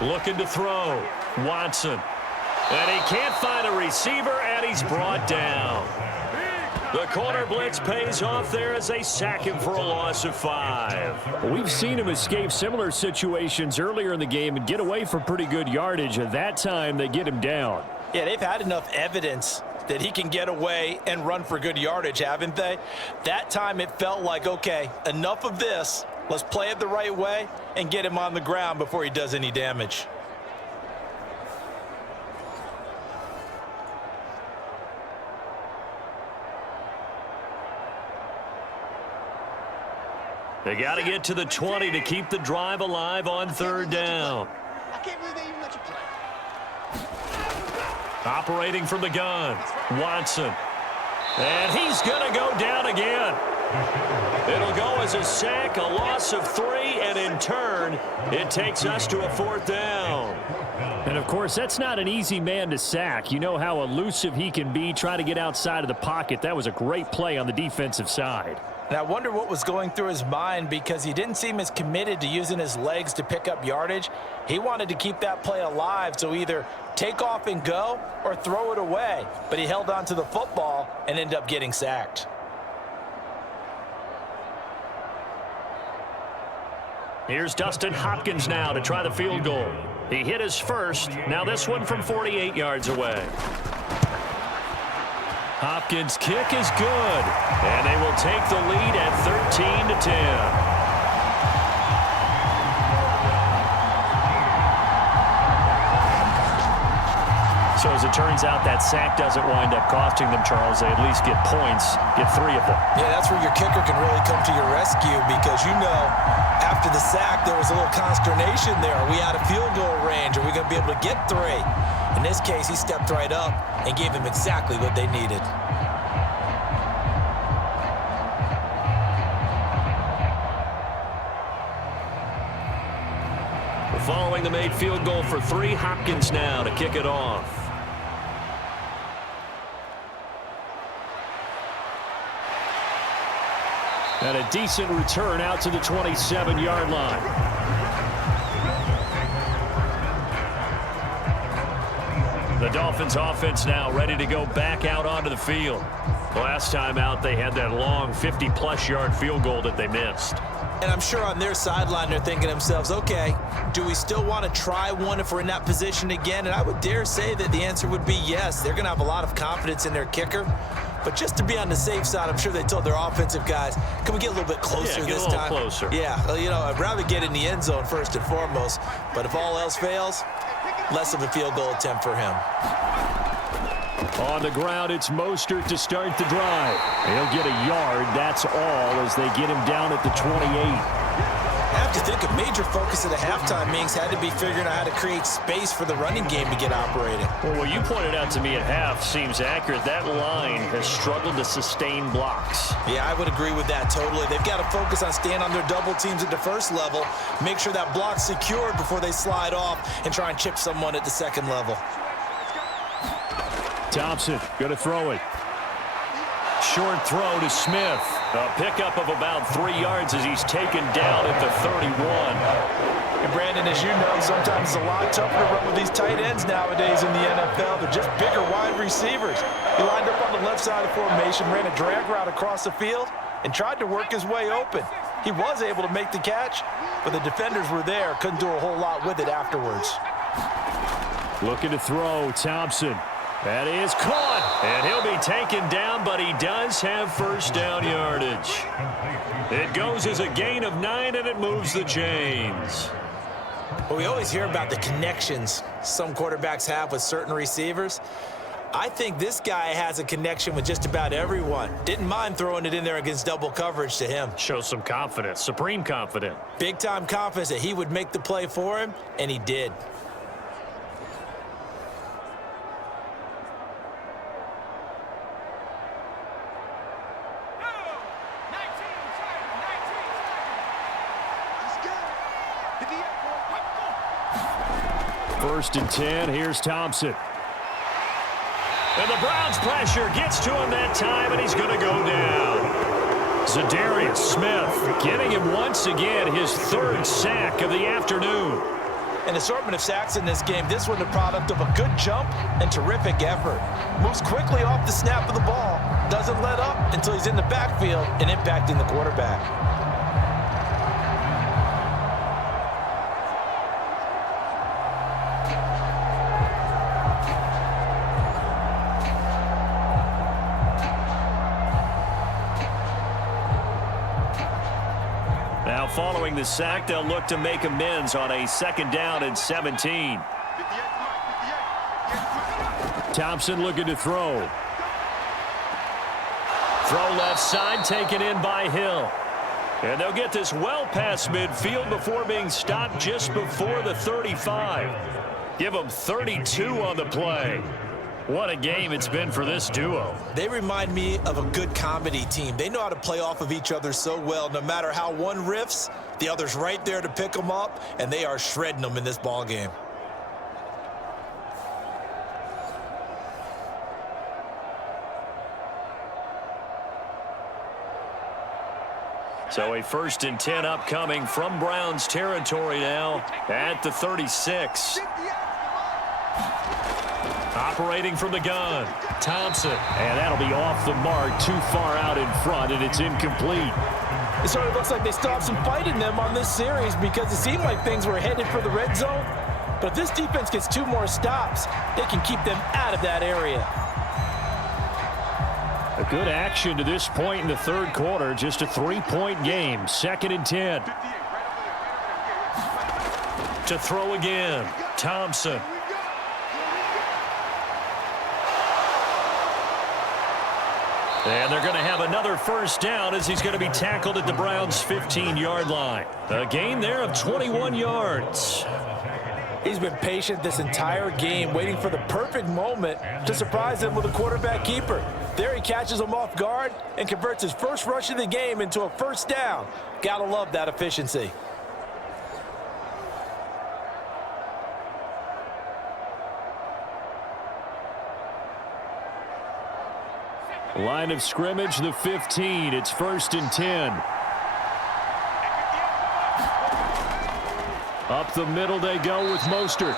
Looking to throw. Watson. And he can't find a receiver, and he's brought down. The corner blitz pays off there as they sack him for a loss of 5. We've seen him escape similar situations earlier in the game and get away for pretty good yardage. At that time, they get him down. Yeah, they've had enough evidence that he can get away and run for good yardage, haven't they? That time it felt like, okay, enough of this. Let's play it the right way and get him on the ground before he does any damage. They got to get to the 20 to keep the drive alive on 3rd down. I can't believe they even let you play. Operating from the gun, Watson. And he's going to go down again. It'll go as a sack, a loss of 3, and in turn, it takes us to a 4th down. And, of course, that's not an easy man to sack. You know how elusive he can be, try to get outside of the pocket. That was a great play on the defensive side. And I wonder what was going through his mind, because he didn't seem as committed to using his legs to pick up yardage. He wanted to keep that play alive, so either take off and go or throw it away. But he held on to the football and ended up getting sacked. Here's Dustin Hopkins now to try the field goal. He hit his first. Now this one from 48 yards away. Hopkins' kick is good, and they will take the lead at 13-10. So as it turns out, that sack doesn't wind up costing them, Charles. They at least get points, get 3 of them. Yeah, that's where your kicker can really come to your rescue, because you know after the sack there was a little consternation there. Are we out of field goal range? Are we going to be able to get 3? In this case, he stepped right up and gave them exactly what they needed. Following the made field goal for 3, Hopkins now to kick it off. And a decent return out to the 27-yard line. The Dolphins offense now ready to go back out onto the field. Last time out, they had that long 50-plus yard field goal that they missed. And I'm sure on their sideline they're thinking to themselves, okay, do we still want to try one if we're in that position again? And I would dare say that the answer would be yes. They're going to have a lot of confidence in their kicker. But just to be on the safe side, I'm sure they told their offensive guys, can we get a little bit closer this time? Yeah, get a little closer. Yeah, well, you know, I'd rather get in the end zone first and foremost. But if all else fails, less of a field goal attempt for him. On the ground, it's Mostert to start the drive. He'll get a yard, that's all, as they get him down at the 28. to think a major focus at the halftime meetings had to be figuring out how to create space for the running game to get operating. Well, what you pointed out to me at half seems accurate. That line has struggled to sustain blocks. Yeah, I would agree with that totally. They've got to focus on staying on their double teams at the first level, make sure that block's secured before they slide off and try and chip someone at the second level. Thompson going to throw it. Short throw to Smith. A pickup of about 3 yards as he's taken down at the 31. And Brandon, as you know, sometimes it's a lot tougher to run with these tight ends nowadays in the NFL. They're just bigger wide receivers. He lined up on the left side of the formation, ran a drag route across the field, and tried to work his way open. He was able to make the catch, but the defenders were there. Couldn't do a whole lot with it afterwards. Looking to throw, Thompson. That is caught, and he'll be taken down, but he does have first down yardage. It goes as a gain of 9, and it moves the chains. Well, we always hear about the connections some quarterbacks have with certain receivers. I think this guy has a connection with just about everyone. Didn't mind throwing it in there against double coverage to him. Shows some confidence, supreme confidence. Big-time confidence that he would make the play for him, and he did. First and 10, here's Thompson. And the Browns' pressure gets to him that time, and he's going to go down. Zadarius Smith getting him once again his 3rd sack of the afternoon. An assortment of sacks in this game. This one the product of a good jump and terrific effort. Moves quickly off the snap of the ball. Doesn't let up until he's in the backfield and impacting the quarterback. Now following the sack, they'll look to make amends on a 2nd down and 17. Thompson looking to throw. Throw left side, taken in by Hill. And they'll get this well past midfield before being stopped just before the 35. Give them 32 on the play. What a game it's been for this duo. They remind me of a good comedy team. They know how to play off of each other so well. No matter how one riffs, the other's right there to pick them up, and they are shredding them in this ball game. So a 1st and 10 upcoming from Browns territory now at the 36. Operating from the gun, Thompson. And that'll be off the mark, too far out in front, and it's incomplete. It sort of looks like they stopped some fight in them on this series because it seemed like things were headed for the red zone. But if this defense gets 2 more stops, they can keep them out of that area. A good action to this point in the 3rd quarter. Just a 3-point game. 2nd and 10. To throw again, Thompson. And they're going to have another first down as he's going to be tackled at the Browns' 15-yard line. A gain there of 21 yards. He's been patient this entire game, waiting for the perfect moment to surprise them with a quarterback keeper. There he catches him off guard and converts his first rush of the game into a first down. Gotta love that efficiency. Line of scrimmage, the 15. It's 1st and 10. Up the middle they go with Mostert.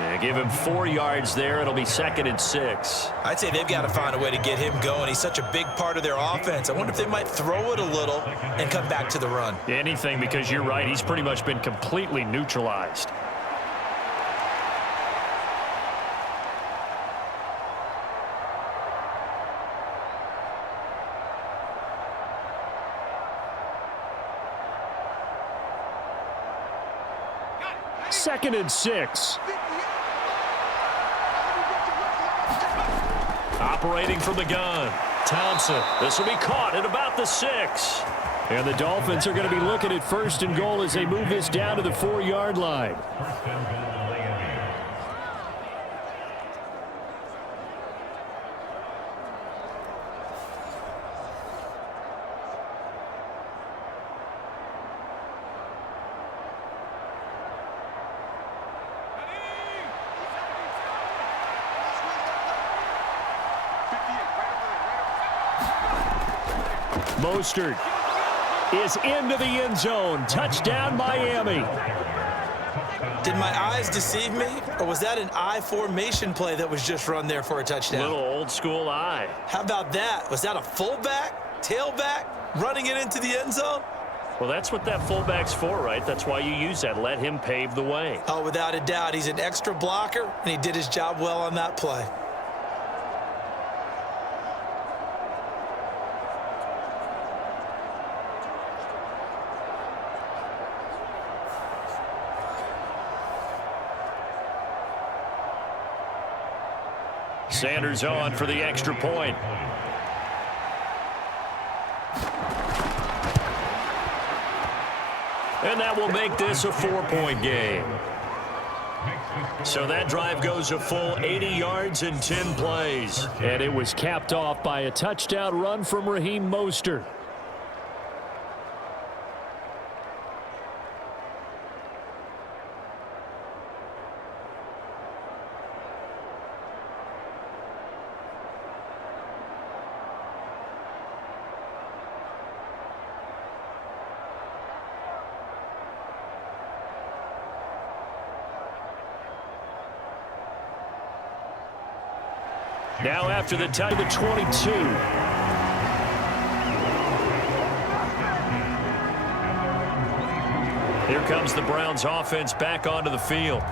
They give him 4 yards there. It'll be 2nd and 6. I'd say they've got to find a way to get him going. He's such a big part of their offense. I wonder if they might throw it a little and come back to the run. Anything, because you're right. He's pretty much been completely neutralized. Second and 6. Operating from the gun, Thompson. This will be caught at about the 6. And the Dolphins are going to be looking at 1st and goal as they move this down to the 4-yard line. Mostert is into the end zone. Touchdown, Miami. Did my eyes deceive me, or was that an I formation play that was just run there for a touchdown? Little old school eye. How about that? Was that a fullback, tailback, running it into the end zone? Well, that's what that fullback's for, right? That's why you use that. Let him pave the way. Oh, without a doubt. He's an extra blocker, and he did his job well on that play. Sanders on for the extra point. And that will make this a 4-point game. So that drive goes a full 80 yards in 10 plays. And it was capped off by a touchdown run from Raheem Mostert. Now after the tie, the 22. Here comes the Browns offense back onto the field.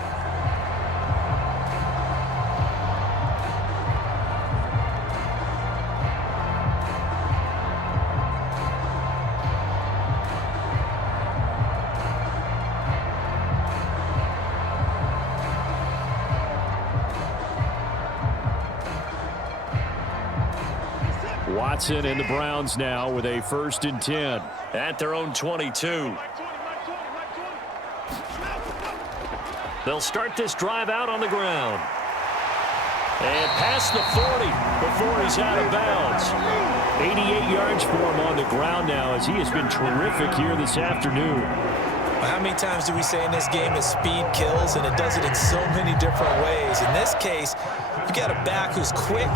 Watson and the Browns now with a 1st and 10 at their own 22. They'll start this drive out on the ground. And past the 40 before he's out of bounds. 88 yards for him on the ground now as he has been terrific here this afternoon. How many times do we say in this game that speed kills, and it does it in so many different ways? In this case, you've got a back who's quick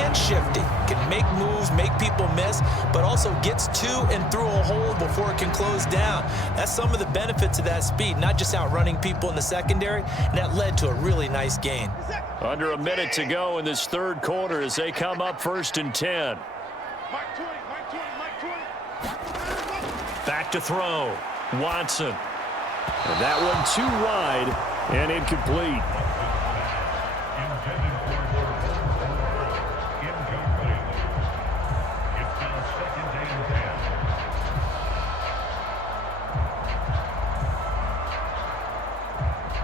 and shifty, can make moves, make people miss, but also gets to and through a hole before it can close down. That's some of the benefits of that speed, not just outrunning people in the secondary, and that led to a really nice gain. Under a minute to go in this 3rd quarter as they come up 1st and 10. Back to throw. Watson. And that one too wide and incomplete.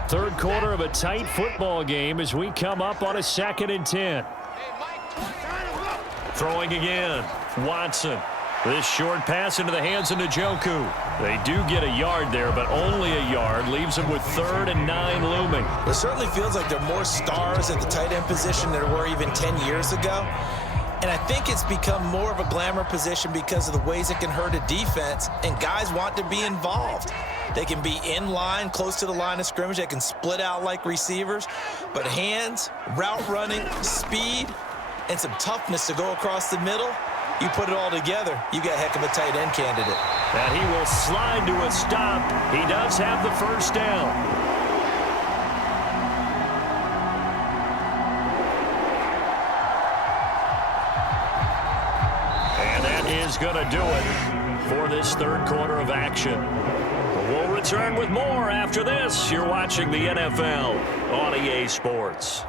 Third quarter of a tight football game as we come up on a 2nd and 10. Throwing again. Watson. This short pass into the hands of Njoku. They do get a yard there, but only a yard. Leaves them with 3rd and 9 looming. It certainly feels like there are more stars at the tight end position than there were even 10 years ago. And I think it's become more of a glamour position because of the ways it can hurt a defense, and guys want to be involved. They can be in line, close to the line of scrimmage. They can split out like receivers. But hands, route running, speed, and some toughness to go across the middle, you put it all together, you got a heck of a tight end candidate. And he will slide to a stop. He does have the 1st down. And that is going to do it for this 3rd quarter of action. We'll return with more after this. You're watching the NFL on EA Sports.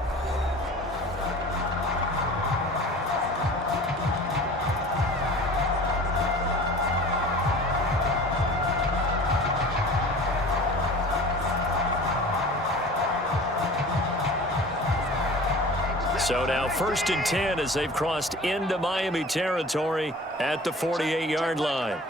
So now 1st and 10 as they've crossed into Miami territory at the 48-yard line.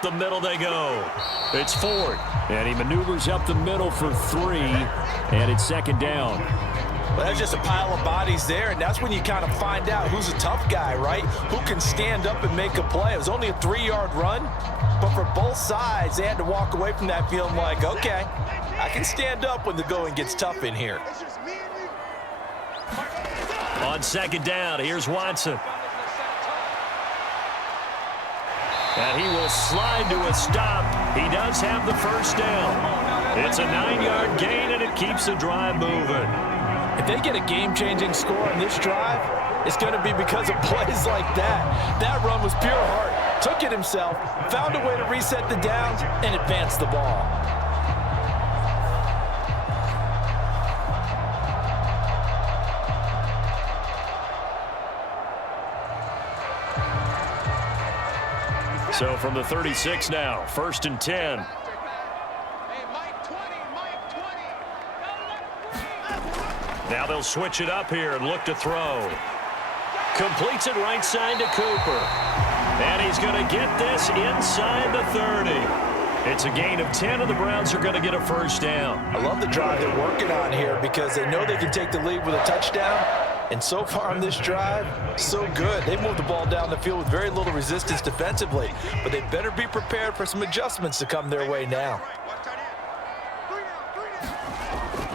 Up the middle they go. It's Ford. And he maneuvers up the middle for 3. And it's second down. Well, that's just a pile of bodies there, and that's when you kind of find out who's a tough guy, right? Who can stand up and make a play. It was only a 3-yard run, but for both sides, they had to walk away from that feeling like, okay, I can stand up when the going gets tough in here. On second down, here's Watson. And he will slide to a stop. He does have the first down. It's a 9-yard gain, and it keeps the drive moving. If they get a game-changing score on this drive, it's going to be because of plays like that. That run was pure heart. Took it himself, found a way to reset the downs, and advance the ball. So from the 36 now, 1st and 10. Now they'll switch it up here and look to throw. Completes it right side to Cooper. And he's going to get this inside the 30. It's a gain of 10, and the Browns are going to get a first down. I love the drive they're working on here because they know they can take the lead with a touchdown. And so far on this drive, so good. They moved the ball down the field with very little resistance defensively. But they better be prepared for some adjustments to come their way now.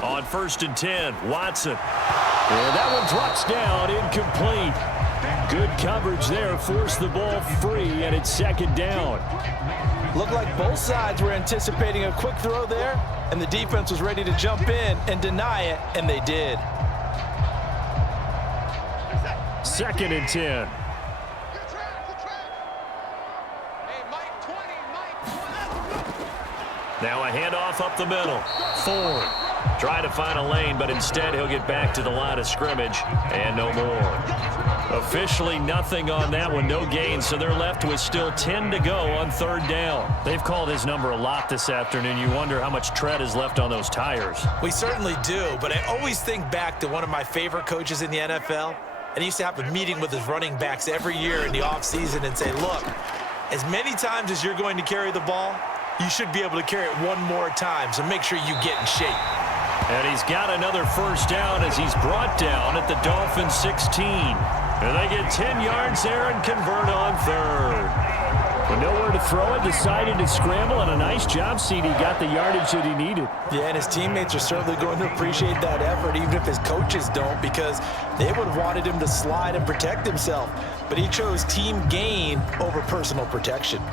On 1st and 10, Watson. And that one drops down, incomplete. Good coverage there, forced the ball free, and it's second down. Looked like both sides were anticipating a quick throw there, and the defense was ready to jump in and deny it, and they did. 2nd and 10. Now a handoff up the middle. Ford. Try to find a lane, but instead he'll get back to the line of scrimmage, and no more. Officially nothing on that one, no gain, so they're left with still 10 to go on 3rd down. They've called his number a lot this afternoon. You wonder how much tread is left on those tires. We certainly do, but I always think back to one of my favorite coaches in the NFL, and he used to have a meeting with his running backs every year in the offseason and say, look, as many times as you're going to carry the ball, you should be able to carry it one more time, so make sure you get in shape. And he's got another first down as he's brought down at the Dolphins 16. And they get 10 yards there and convert on 3rd. With nowhere to throw it, decided to scramble, and a nice job, CD. Got the yardage that he needed. Yeah, and his teammates are certainly going to appreciate that effort, even if his coaches don't, because they would have wanted him to slide and protect himself. But he chose team gain over personal protection.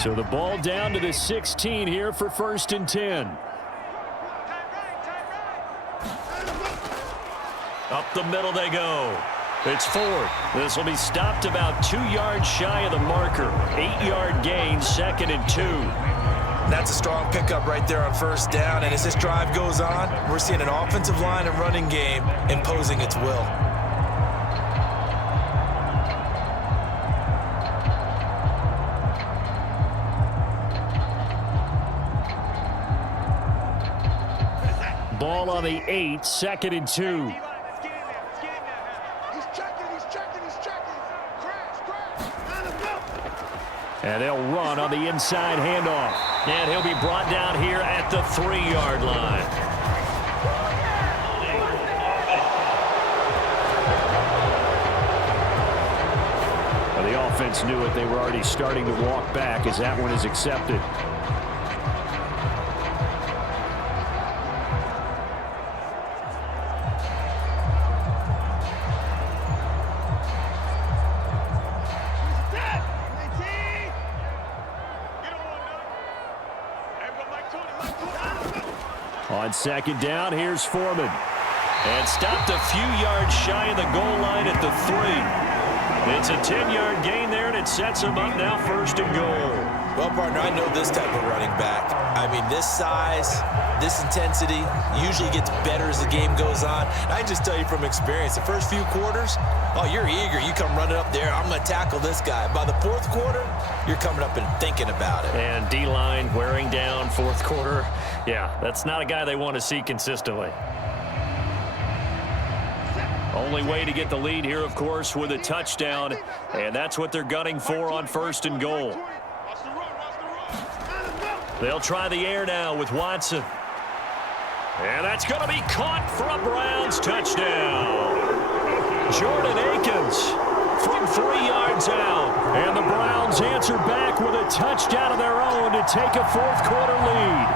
So the ball down to the 16 here for 1st and 10. Up the middle they go. It's Ford. This will be stopped about 2 yards shy of the marker. 8-yard gain, 2nd and 2. That's a strong pickup right there on 1st down, and as this drive goes on, we're seeing an offensive line and running game imposing its will. Ball on the 8, 2nd and 2. And they'll run on the inside handoff. And he'll be brought down here at the 3-yard line. Well, the offense knew it. They were already starting to walk back as that one is accepted. On 2nd down, here's Foreman. And stopped a few yards shy of the goal line at the 3. It's a 10-yard gain there, and it sets him up now 1st and goal. Well, partner, I know this type of running back. I mean, this size, this intensity usually gets better as the game goes on. And I can just tell you from experience, the first few quarters, oh, you're eager. You come running up there, I'm going to tackle this guy. By the 4th quarter, you're coming up and thinking about it. And D-line wearing down 4th quarter. Yeah, that's not a guy they want to see consistently. Only way to get the lead here, of course, with a touchdown, and that's what they're gunning for on 1st and goal. They'll try the air now with Watson. And that's going to be caught for a Browns touchdown. Jordan Akins from 3 yards out. And the Browns answer back with a touchdown of their own to take a 4th quarter lead.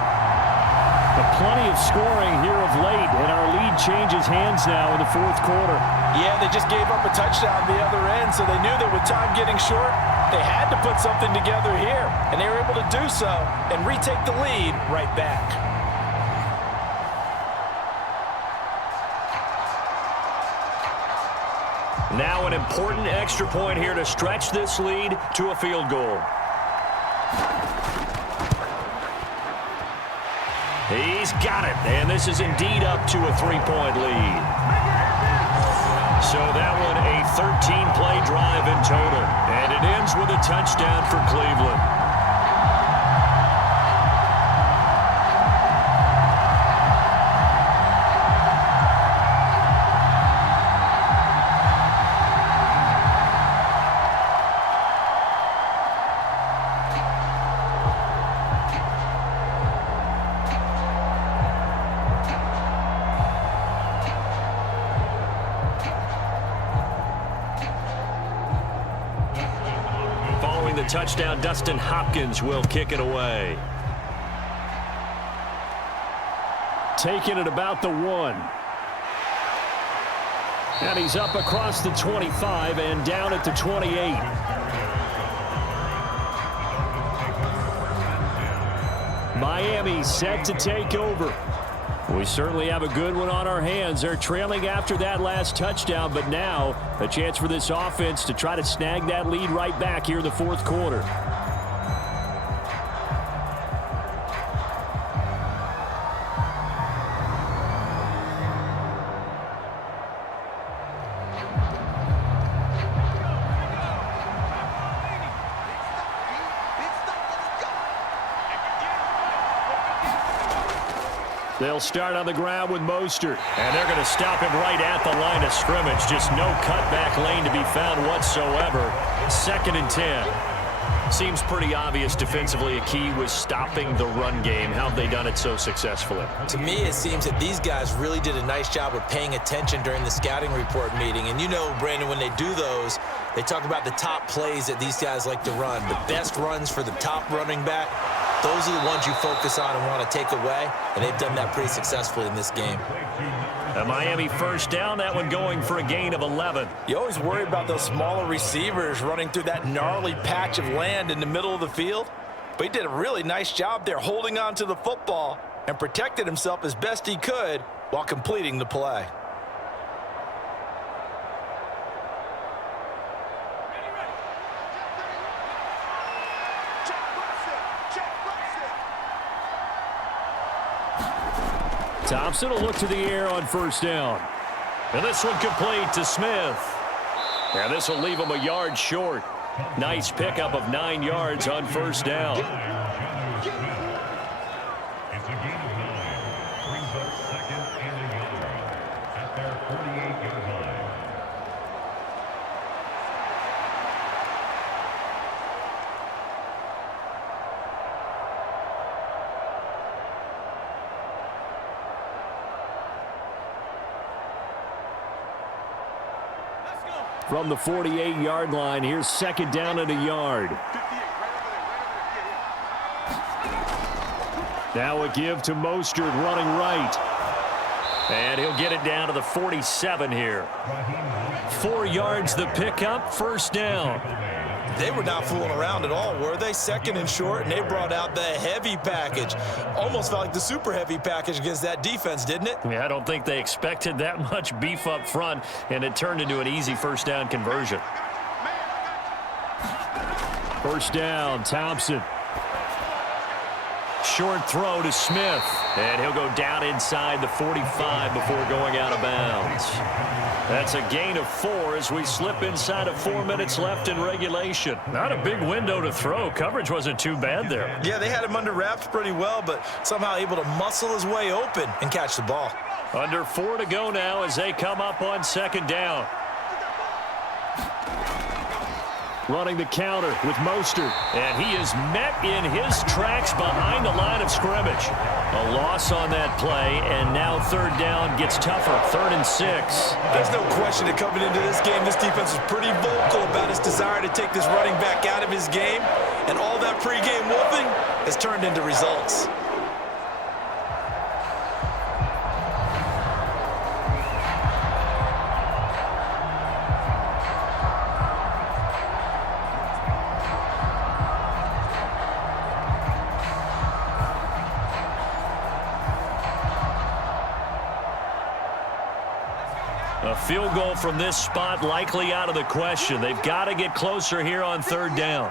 But plenty of scoring here of late, and our lead changes hands now in the 4th quarter. Yeah, they just gave up a touchdown the other end, so they knew that with time getting short, they had to put something together here, and they were able to do so and retake the lead right back. Now an important extra point here to stretch this lead to a field goal. He's got it, and this is indeed up to a 3-point lead. So that one a 13-play drive in total, and it ends with a touchdown for Cleveland. The touchdown, Dustin Hopkins will kick it away. Taking it about the 1. And he's up across the 25 and down at the 28. Miami set to take over. We certainly have a good one on our hands. They're trailing after that last touchdown, but now a chance for this offense to try to snag that lead right back here in the 4th quarter. They'll start on the ground with Mostert, and they're going to stop him right at the line of scrimmage. Just no cutback lane to be found whatsoever. 2nd and 10. Seems pretty obvious defensively a key was stopping the run game. How have they done it so successfully? To me, it seems that these guys really did a nice job of paying attention during the scouting report meeting. And you know, Brandon, when they do those, they talk about the top plays that these guys like to run. The best runs for the top running back. Those are the ones you focus on and want to take away, and they've done that pretty successfully in this game. A Miami 1st down, that one going for a gain of 11. You always worry about those smaller receivers running through that gnarly patch of land in the middle of the field, but he did a really nice job there holding on to the football and protected himself as best he could while completing the play. Thompson will look to the air on 1st down. And this one complete to Smith. And this will leave him a yard short. Nice pickup of 9 yards on 1st down. It's a gain of 9. Brings up 2nd and a yard at their 48-yard line. From the 48-yard line, here's 2nd down and a yard. Now a give to Mostert running right. And he'll get it down to the 47 here. 4 yards the pickup, 1st down. They were not fooling around at all, were they? 2nd and short, and they brought out the heavy package. Almost felt like the super heavy package against that defense, didn't it? Yeah, I don't think they expected that much beef up front, and it turned into an easy 1st down conversion. 1st down, Thompson. Short throw to Smith, and he'll go down inside the 45 before going out of bounds. That's a gain of 4 as we slip inside of 4 minutes left in regulation. Not a big window to throw. Coverage wasn't too bad there. Yeah, they had him under wraps pretty well, but somehow able to muscle his way open and catch the ball. Under 4 to go now as they come up on second down. Running the counter with Mostert. And he is met in his tracks behind the line of scrimmage. A loss on that play, and now third down gets tougher. 3rd and 6. There's no question that coming into this game, this defense is pretty vocal about its desire to take this running back out of his game. And all that pregame wolfing has turned into results. A field goal from this spot likely out of the question. They've got to get closer here on third down.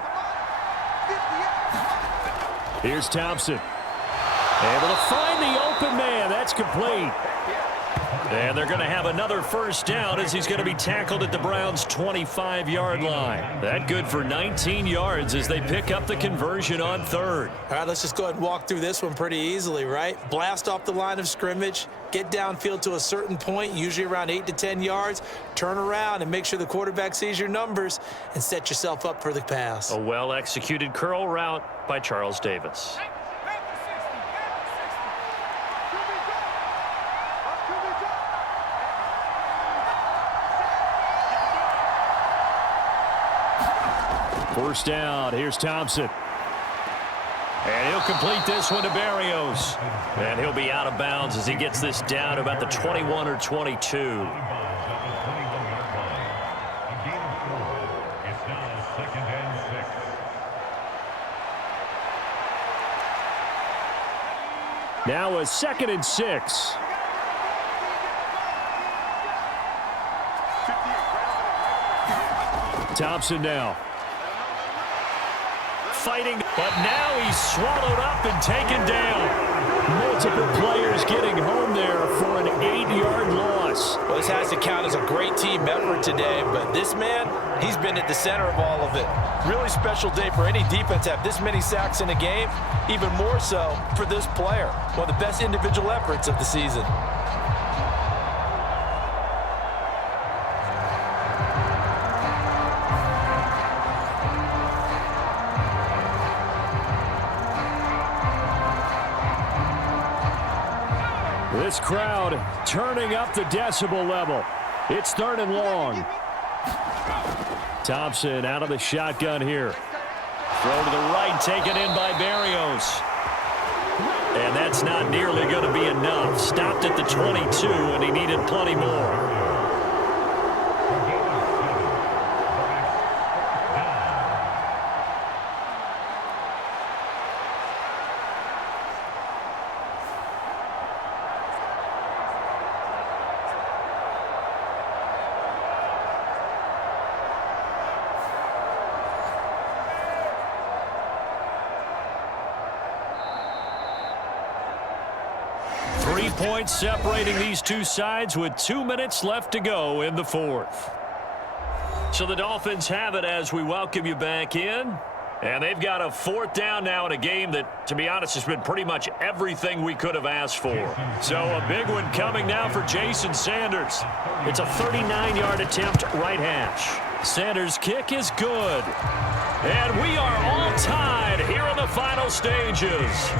Here's Thompson. Able to find the open man. That's complete. And they're going to have another first down as he's going to be tackled at the Browns' 25-yard line. That good for 19 yards as they pick up the conversion on third. All right, let's just go ahead and walk through this one pretty easily, right? Blast off the line of scrimmage, get downfield to a certain point, usually around 8 to 10 yards, turn around and make sure the quarterback sees your numbers and set yourself up for the pass. A well-executed curl route by Charles Davis. First down, here's Thompson. And he'll complete this one to Barrios. And he'll be out of bounds as he gets this down to about the 21 or 22. Now a 2nd and 6. Thompson now. Fighting, but now he's swallowed up and taken down. Multiple players getting home there for an 8-yard loss. Well, this has to count as a great team effort today, but this man, he's been at the center of all of it. Really special day for any defense to have this many sacks in a game, even more so for this player. One of the best individual efforts of the season. This crowd turning up the decibel level. It's 3rd and long. Thompson out of the shotgun here. Throw to the right, taken in by Barrios. And that's not nearly going to be enough. Stopped at the 22, and he needed plenty more. Points separating these two sides with 2 minutes left to go in the 4th. So the Dolphins have it as we welcome you back in. And they've got a 4th down now in a game that, to be honest, has been pretty much everything we could have asked for. So a big one coming now for Jason Sanders. It's a 39-yard attempt right hash. Sanders' kick is good. And we are all tied here in the final stages.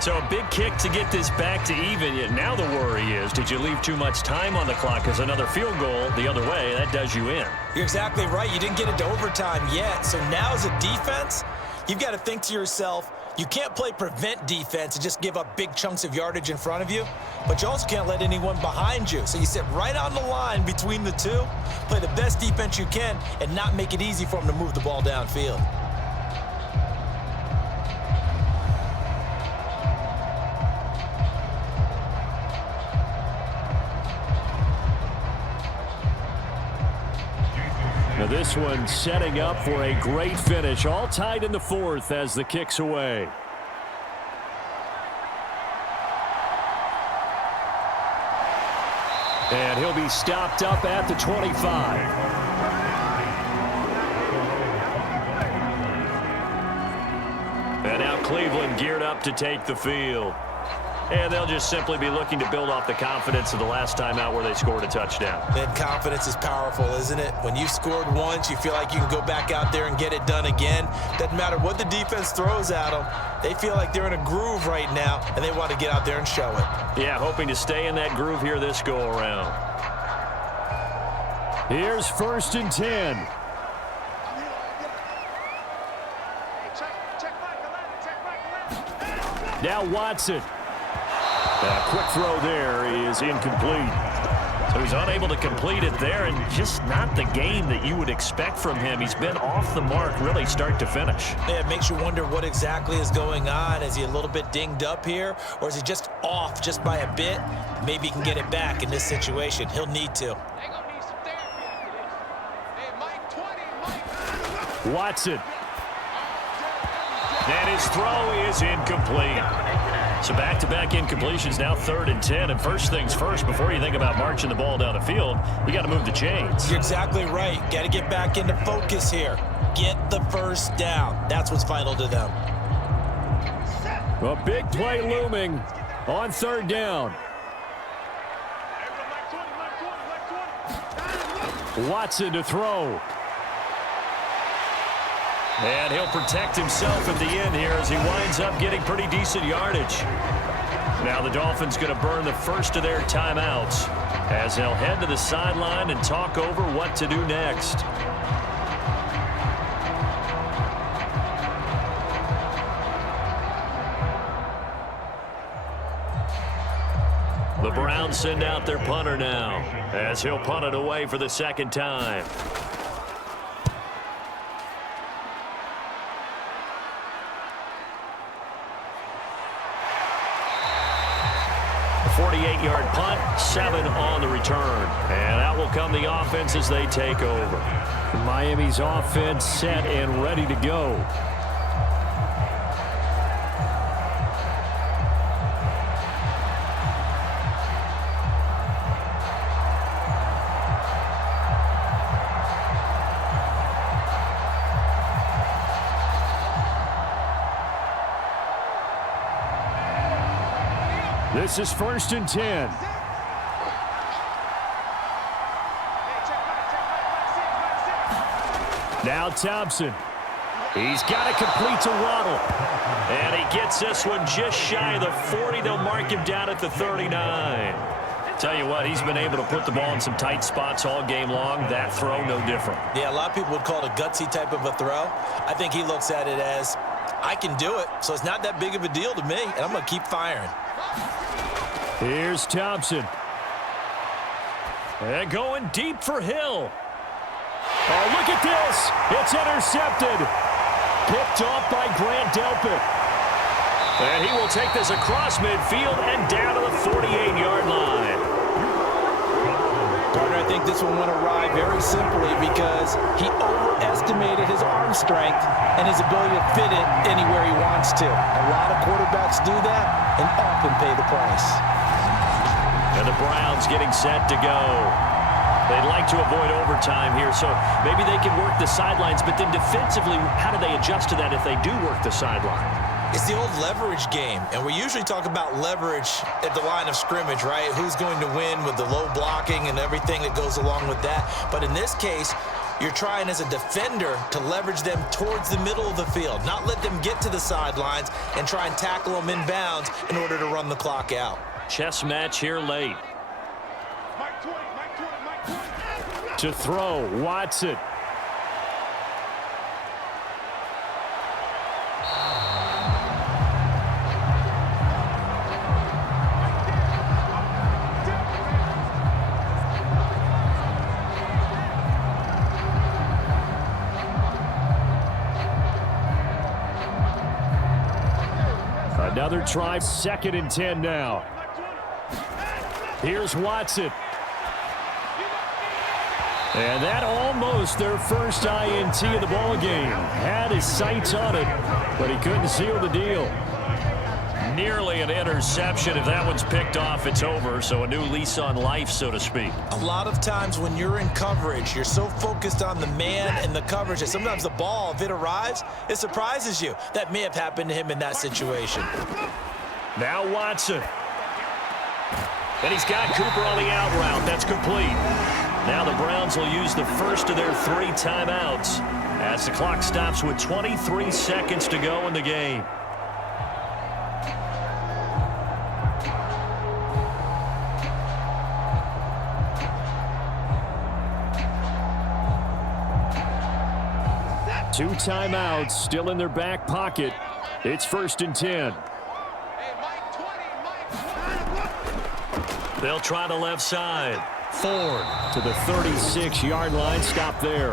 So a big kick to get this back to even. Yet now the worry is, did you leave too much time on the clock? Because another field goal the other way, that does you in. You're exactly right. You didn't get into overtime yet. So now as a defense, you've got to think to yourself, you can't play prevent defense and just give up big chunks of yardage in front of you, but you also can't let anyone behind you. So you sit right on the line between the two, play the best defense you can, and not make it easy for them to move the ball downfield. Now this one setting up for a great finish. All tied in the 4th as the kick's away. And he'll be stopped up at the 25. And now Cleveland geared up to take the field. And they'll just simply be looking to build off the confidence of the last time out where they scored a touchdown. And confidence is powerful, isn't it? When you've scored once, you feel like you can go back out there and get it done again. Doesn't matter what the defense throws at them. They feel like they're in a groove right now, and they want to get out there and show it. Yeah, hoping to stay in that groove here this go-around. Here's 1st and 10. Now Watson. A quick throw there is incomplete. So he's unable to complete it there, and just not the game that you would expect from him. He's been off the mark really start to finish. Yeah, it makes you wonder what exactly is going on. Is he a little bit dinged up here, or is he just off just by a bit? Maybe he can get it back in this situation. He'll need to. Watson. And his throw is incomplete. So back-to-back incompletions, now 3rd and 10. And first things first, before you think about marching the ball down the field, you got to move the chains. You're exactly right. Got to get back into focus here. Get the first down. That's what's vital to them. A big play looming on 3rd down. Watson to throw. And he'll protect himself at the end here as he winds up getting pretty decent yardage. Now the Dolphins going to burn the first of their timeouts as they'll head to the sideline and talk over what to do next. The Browns send out their punter now as he'll punt it away for the 2nd time. 48-yard punt, 7 on the return. And that will come the offense as they take over. Miami's offense set and ready to go. This is 1st and 10. Now Thompson. He's got it complete to Waddle. And he gets this one just shy of the 40. They'll mark him down at the 39. Tell you what, he's been able to put the ball in some tight spots all game long. That throw, no different. Yeah, a lot of people would call it a gutsy type of a throw. I think he looks at it as, I can do it, so it's not that big of a deal to me, and I'm going to keep firing. Here's Thompson. And going deep for Hill. Oh, look at this. It's intercepted. Picked off by Grant Delpit. And he will take this across midfield and down to the 48-yard line. Partner, I think this one went awry very simply because he overestimated his arm strength and his ability to fit it anywhere he wants to. A lot of quarterbacks do that and often pay the price. And the Browns getting set to go. They'd like to avoid overtime here, so maybe they can work the sidelines, but then defensively, how do they adjust to that if they do work the sideline? It's the old leverage game, and we usually talk about leverage at the line of scrimmage, right? Who's going to win with the low blocking and everything that goes along with that. But in this case, you're trying as a defender to leverage them towards the middle of the field, not let them get to the sidelines and try and tackle them in bounds in order to run the clock out. Chess match here late. To throw, Watson. Another try, 2nd and 10 now. Here's Watson. And that almost their first INT of the ball game. Had his sights on it, but he couldn't seal the deal. nearly an interception. If that one's picked off, it's over. So a new lease on life, so to speak. A lot of times when you're in coverage, you're so focused on the man and the coverage that sometimes the ball, if it arrives, it surprises you. That may have happened to him in that situation. Now Watson. And he's got Cooper on the out route. That's complete. Now the Browns will use the first of their 3 timeouts as the clock stops with 23 seconds to go in the game. Two timeouts still in their back pocket. It's 1st and 10. They'll try the left side. Ford to the 36-yard line. Stop there.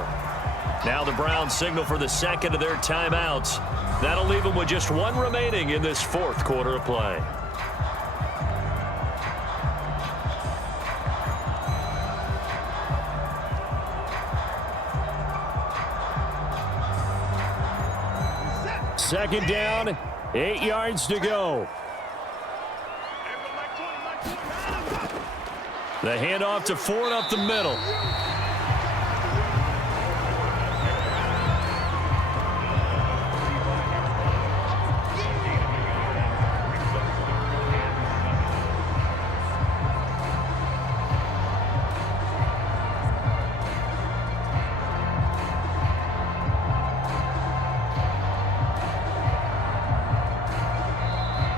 Now the Browns signal for the second of their timeouts. That'll leave them with just 1 remaining in this 4th quarter of play. Second down, 8 yards to go. The handoff to Ford up the middle.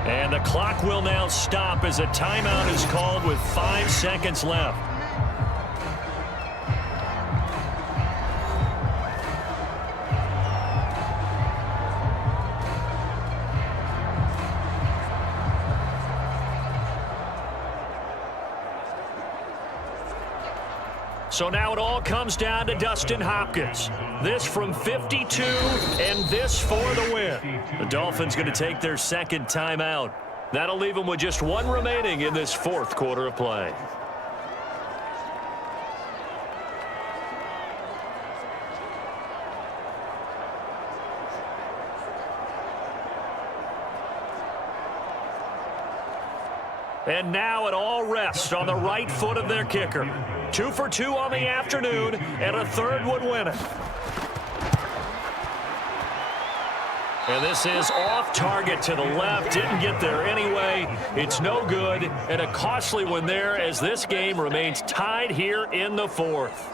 And the clock will now stop as a timeout is called with 5 seconds left. So now it all comes down to Dustin Hopkins. This from 52 and this for the win. The Dolphins going to take their second timeout. That'll leave them with just 1 remaining in this 4th quarter of play. And now it all rests on the right foot of their kicker. 2 for 2 on the afternoon, and a 3rd would win it. And this is off target to the left. Didn't get there anyway. It's no good, and a costly one there as this game remains tied here in the 4th.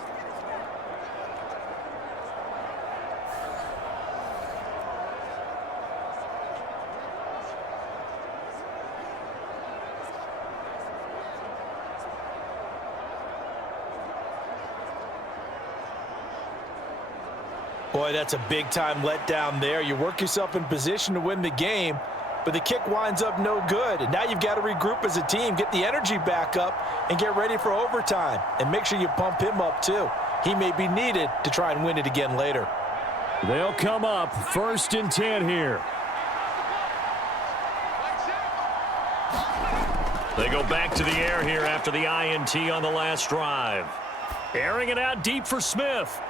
Boy, that's a big-time letdown there. You work yourself in position to win the game, but the kick winds up no good. And now you've got to regroup as a team, get the energy back up, and get ready for overtime. And make sure you pump him up, too. He may be needed to try and win it again later. They'll come up 1st and 10 here. They go back to the air here after the INT on the last drive. Airing it out deep for Smith.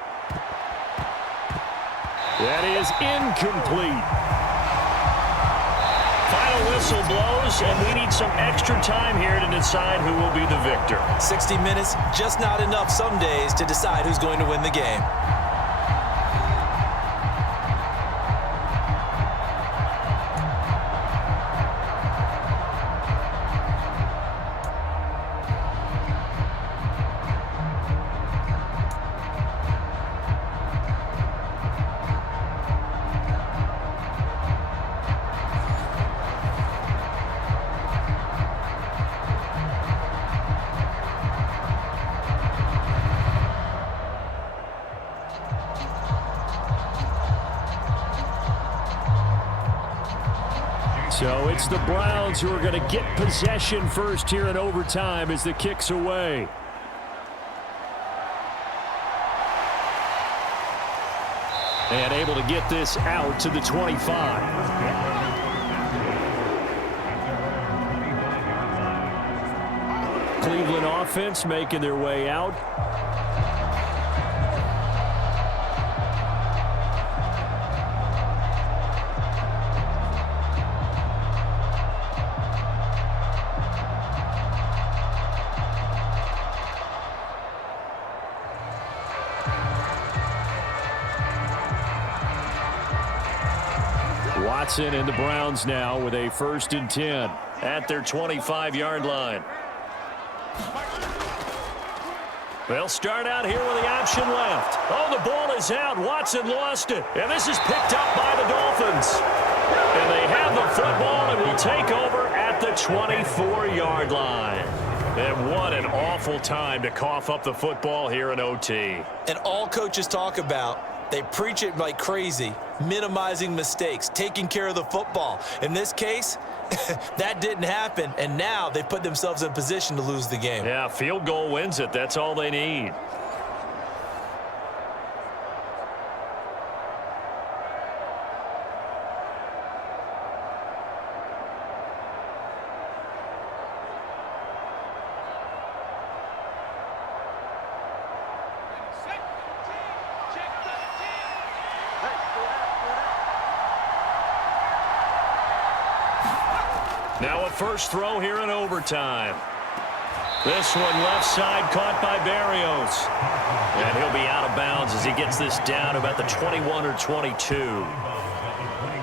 That is incomplete. Final whistle blows, and we need some extra time here to decide who will be the victor. 60 minutes, just not enough some days to decide who's going to win the game. So it's the Browns who are going to get possession first here in overtime as the kick's away. And able to get this out to the 25. Cleveland offense making their way out. Watson and the Browns now with a 1st and 10 at their 25-yard line. They'll start out here with the option left. Oh, the ball is out. Watson lost it. And this is picked up by the Dolphins. And they have the football and will take over at the 24-yard line. And what an awful time to cough up the football here in OT. And all coaches talk about, they preach it like crazy, minimizing mistakes, taking care of the football. In this case, that didn't happen, and now they put themselves in position to lose the game. Yeah, field goal wins it. That's all they need. Now a first throw here in overtime. This one left side caught by Barrios. And he'll be out of bounds as he gets this down about the 21 or 22.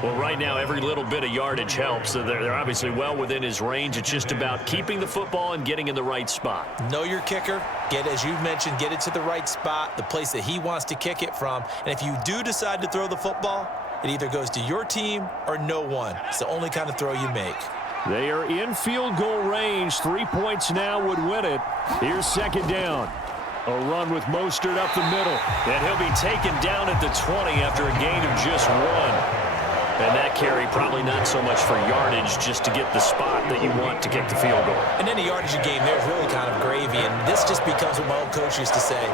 Well, right now, every little bit of yardage helps. So they're obviously well within his range. It's just about keeping the football and getting in the right spot. Know your kicker. As you mentioned, get it to the right spot, the place that he wants to kick it from. And if you do decide to throw the football, it either goes to your team or no one. It's the only kind of throw you make. They are in field goal range. 3 points now would win it. Here's 2nd down. A run with Mostert up the middle. And he'll be taken down at the 20 after a gain of just 1. And that carry probably not so much for yardage, just to get the spot that you want to kick the field goal. And any yardage you gain there is really kind of gravy. And this just becomes what my old coach used to say.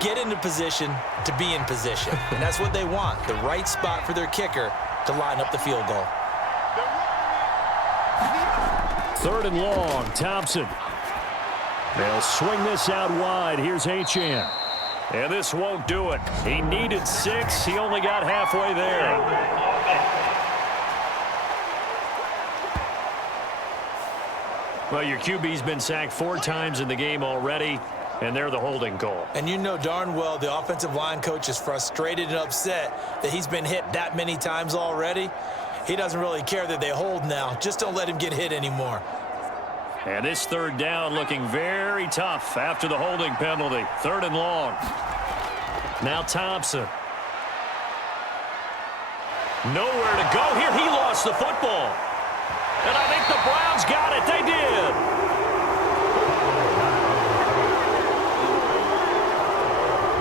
Get into position to be in position. And that's what they want, the right spot for their kicker to line up the field goal. 3rd and long, Thompson. They'll swing this out wide. Here's Achane. And this won't do it. He needed 6. He only got halfway there. Well, your QB's been sacked 4 times in the game already, and they're the holding call. And you know darn well the offensive line coach is frustrated and upset that he's been hit that many times already. He doesn't really care that they hold now. Just don't let him get hit anymore. And this 3rd down looking very tough after the holding penalty. 3rd and long. Now Thompson. Nowhere to go here. He lost the football. And I think the Browns got it. They did.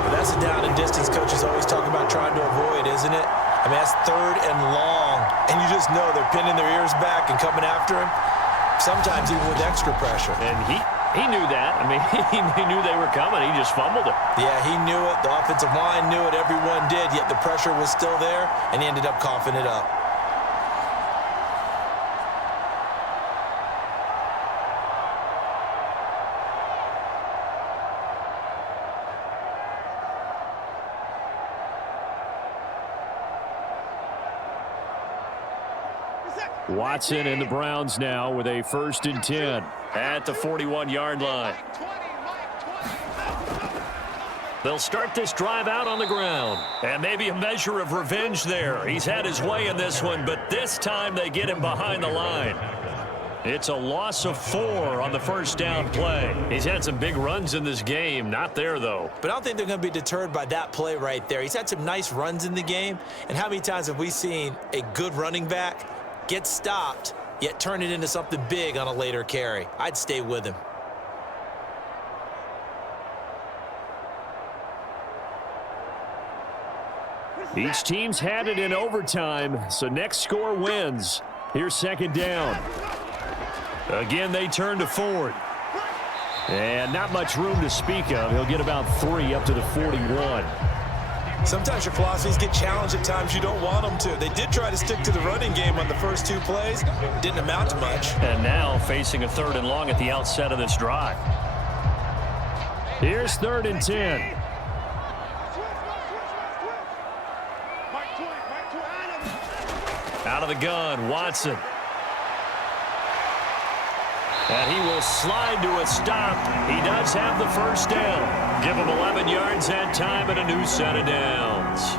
But that's a down and distance coaches always talk about trying to avoid, isn't it? I mean, that's 3rd and long. And you just know they're pinning their ears back and coming after him, sometimes even with extra pressure. And he knew that. I mean, he knew they were coming. He just fumbled it. Yeah, he knew it. The offensive line knew it. Everyone did, yet the pressure was still there, and he ended up coughing it up. Watson and the Browns now with a 1st and 10 at the 41-yard line. They'll start this drive out on the ground. And maybe a measure of revenge there. He's had his way in this one, but this time they get him behind the line. It's a loss of 4 on the 1st down play. He's had some big runs in this game. Not there, though. But I don't think they're going to be deterred by that play right there. He's had some nice runs in the game. And how many times have we seen a good running back get stopped, yet turn it into something big on a later carry? I'd stay with him. Each team's had it in overtime, so next score wins. Here's 2nd down. Again, they turn to Ford. And not much room to speak of. He'll get about 3 up to the 41. Sometimes your philosophies get challenged at times you don't want them to. They did try to stick to the running game on the first 2 plays. Didn't amount to much. And now facing a 3rd and long at the outset of this drive. Here's 3rd and 10. Out of the gun, Watson. And he will slide to a stop. He does have the 1st down. Give him 11 yards that time and a new set of downs.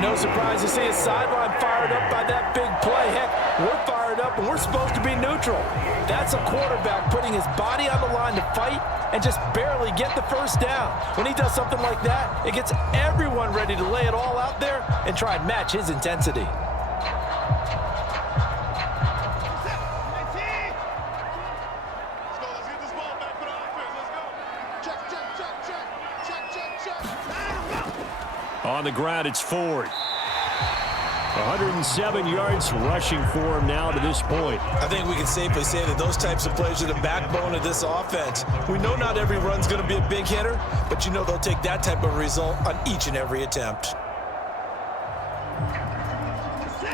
No surprise to see his sideline fired up by that big play. Heck, we're fired up and we're supposed to be neutral. That's a quarterback putting his body on the line to fight and just barely get the first down. When he does something like that, it gets everyone ready to lay it all out there and try and match his intensity. On the ground, it's Ford. 107 yards rushing for him now to this point. I think we can safely say that those types of plays are the backbone of this offense. We know not every run's going to be a big hitter, but you know they'll take that type of result on each and every attempt.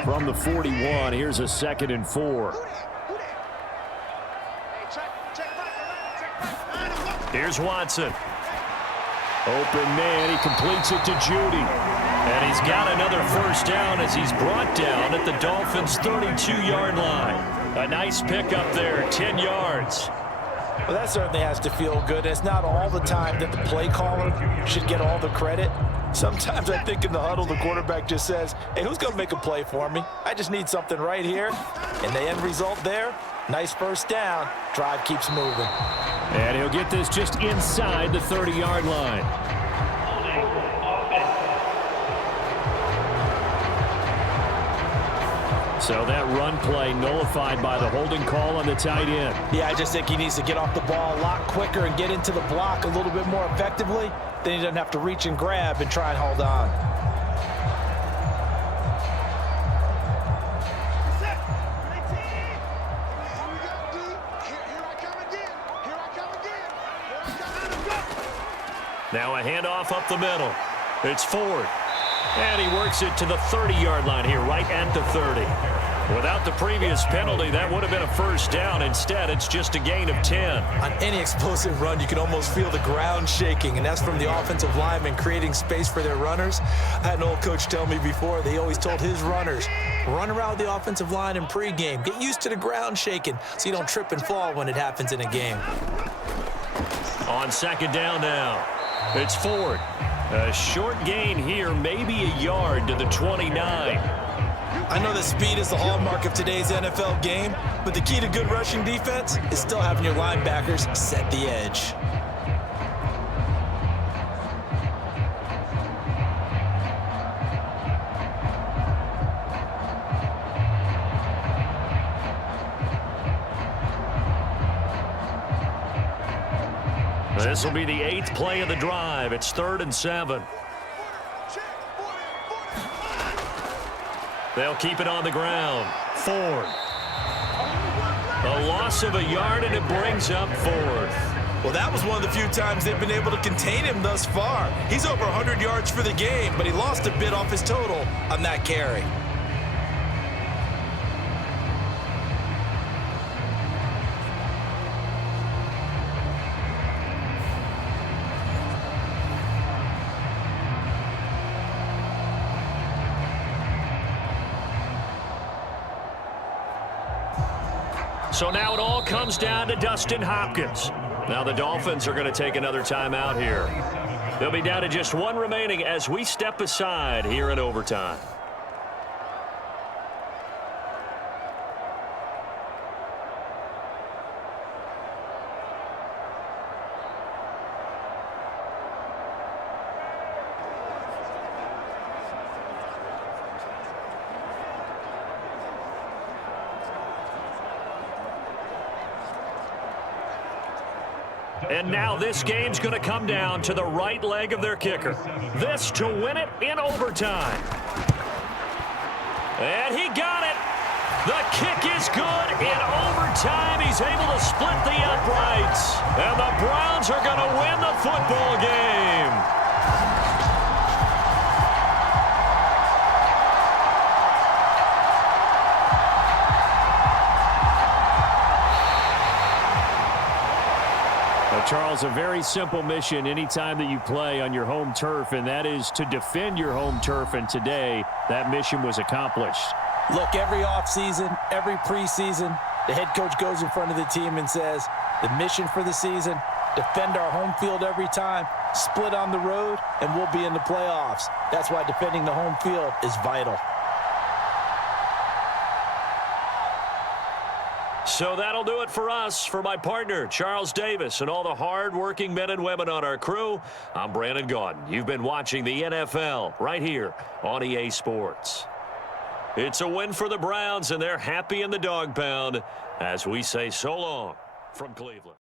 From the 41, here's a 2nd and 4. Here's Watson. Open man, he completes it to Judy. And he's got another first down as he's brought down at the Dolphins' 32-yard line. A nice pickup there, 10 yards. Well, that certainly has to feel good. It's not all the time that the play caller should get all the credit. Sometimes I think in the huddle, the quarterback just says, hey, who's going to make a play for me? I just need something right here. And the end result there, nice first down. Drive keeps moving. And he'll get this just inside the 30-yard line. So that run play nullified by the holding call on the tight end. Yeah, I just think he needs to get off the ball a lot quicker and get into the block a little bit more effectively. Then he doesn't have to reach and grab and try and hold on. Now a handoff up the middle. It's Ford. And he works it to the 30-yard line here, right at the 30. Without the previous penalty, that would have been a first down. Instead, it's just a gain of 10. On any explosive run, you can almost feel the ground shaking, and that's from the offensive linemen creating space for their runners. I had an old coach tell me before, they always told his runners, run around the offensive line in pregame. Get used to the ground shaking so you don't trip and fall when it happens in a game. On 2nd down now, it's Ford. A short gain here, maybe a yard to the 29. I know that speed is the hallmark of today's NFL game, but the key to good rushing defense is still having your linebackers set the edge. This will be the 8th play of the drive. It's 3rd and 7. They'll keep it on the ground. Ford. A loss of a yard, and it brings up 4th. Well, that was one of the few times they've been able to contain him thus far. He's over 100 yards for the game, but he lost a bit off his total on that carry. So now it all comes down to Dustin Hopkins. Now the Dolphins are going to take another timeout here. They'll be down to just one remaining as we step aside here in overtime. And now this game's going to come down to the right leg of their kicker. This to win it in overtime. And he got it. The kick is good. In overtime, he's able to split the uprights. And the Browns are going to win the football game. Charles, a very simple mission anytime that you play on your home turf, and that is to defend your home turf, and today that mission was accomplished. Look, every offseason, every preseason, the head coach goes in front of the team and says, the mission for the season, defend our home field every time, split on the road, and we'll be in the playoffs. That's why defending the home field is vital. So that'll do it for us. For my partner, Charles Davis, and all the hard-working men and women on our crew, I'm Brandon Gaudin. You've been watching the NFL right here on EA Sports. It's a win for the Browns, and they're happy in the dog pound as we say so long from Cleveland.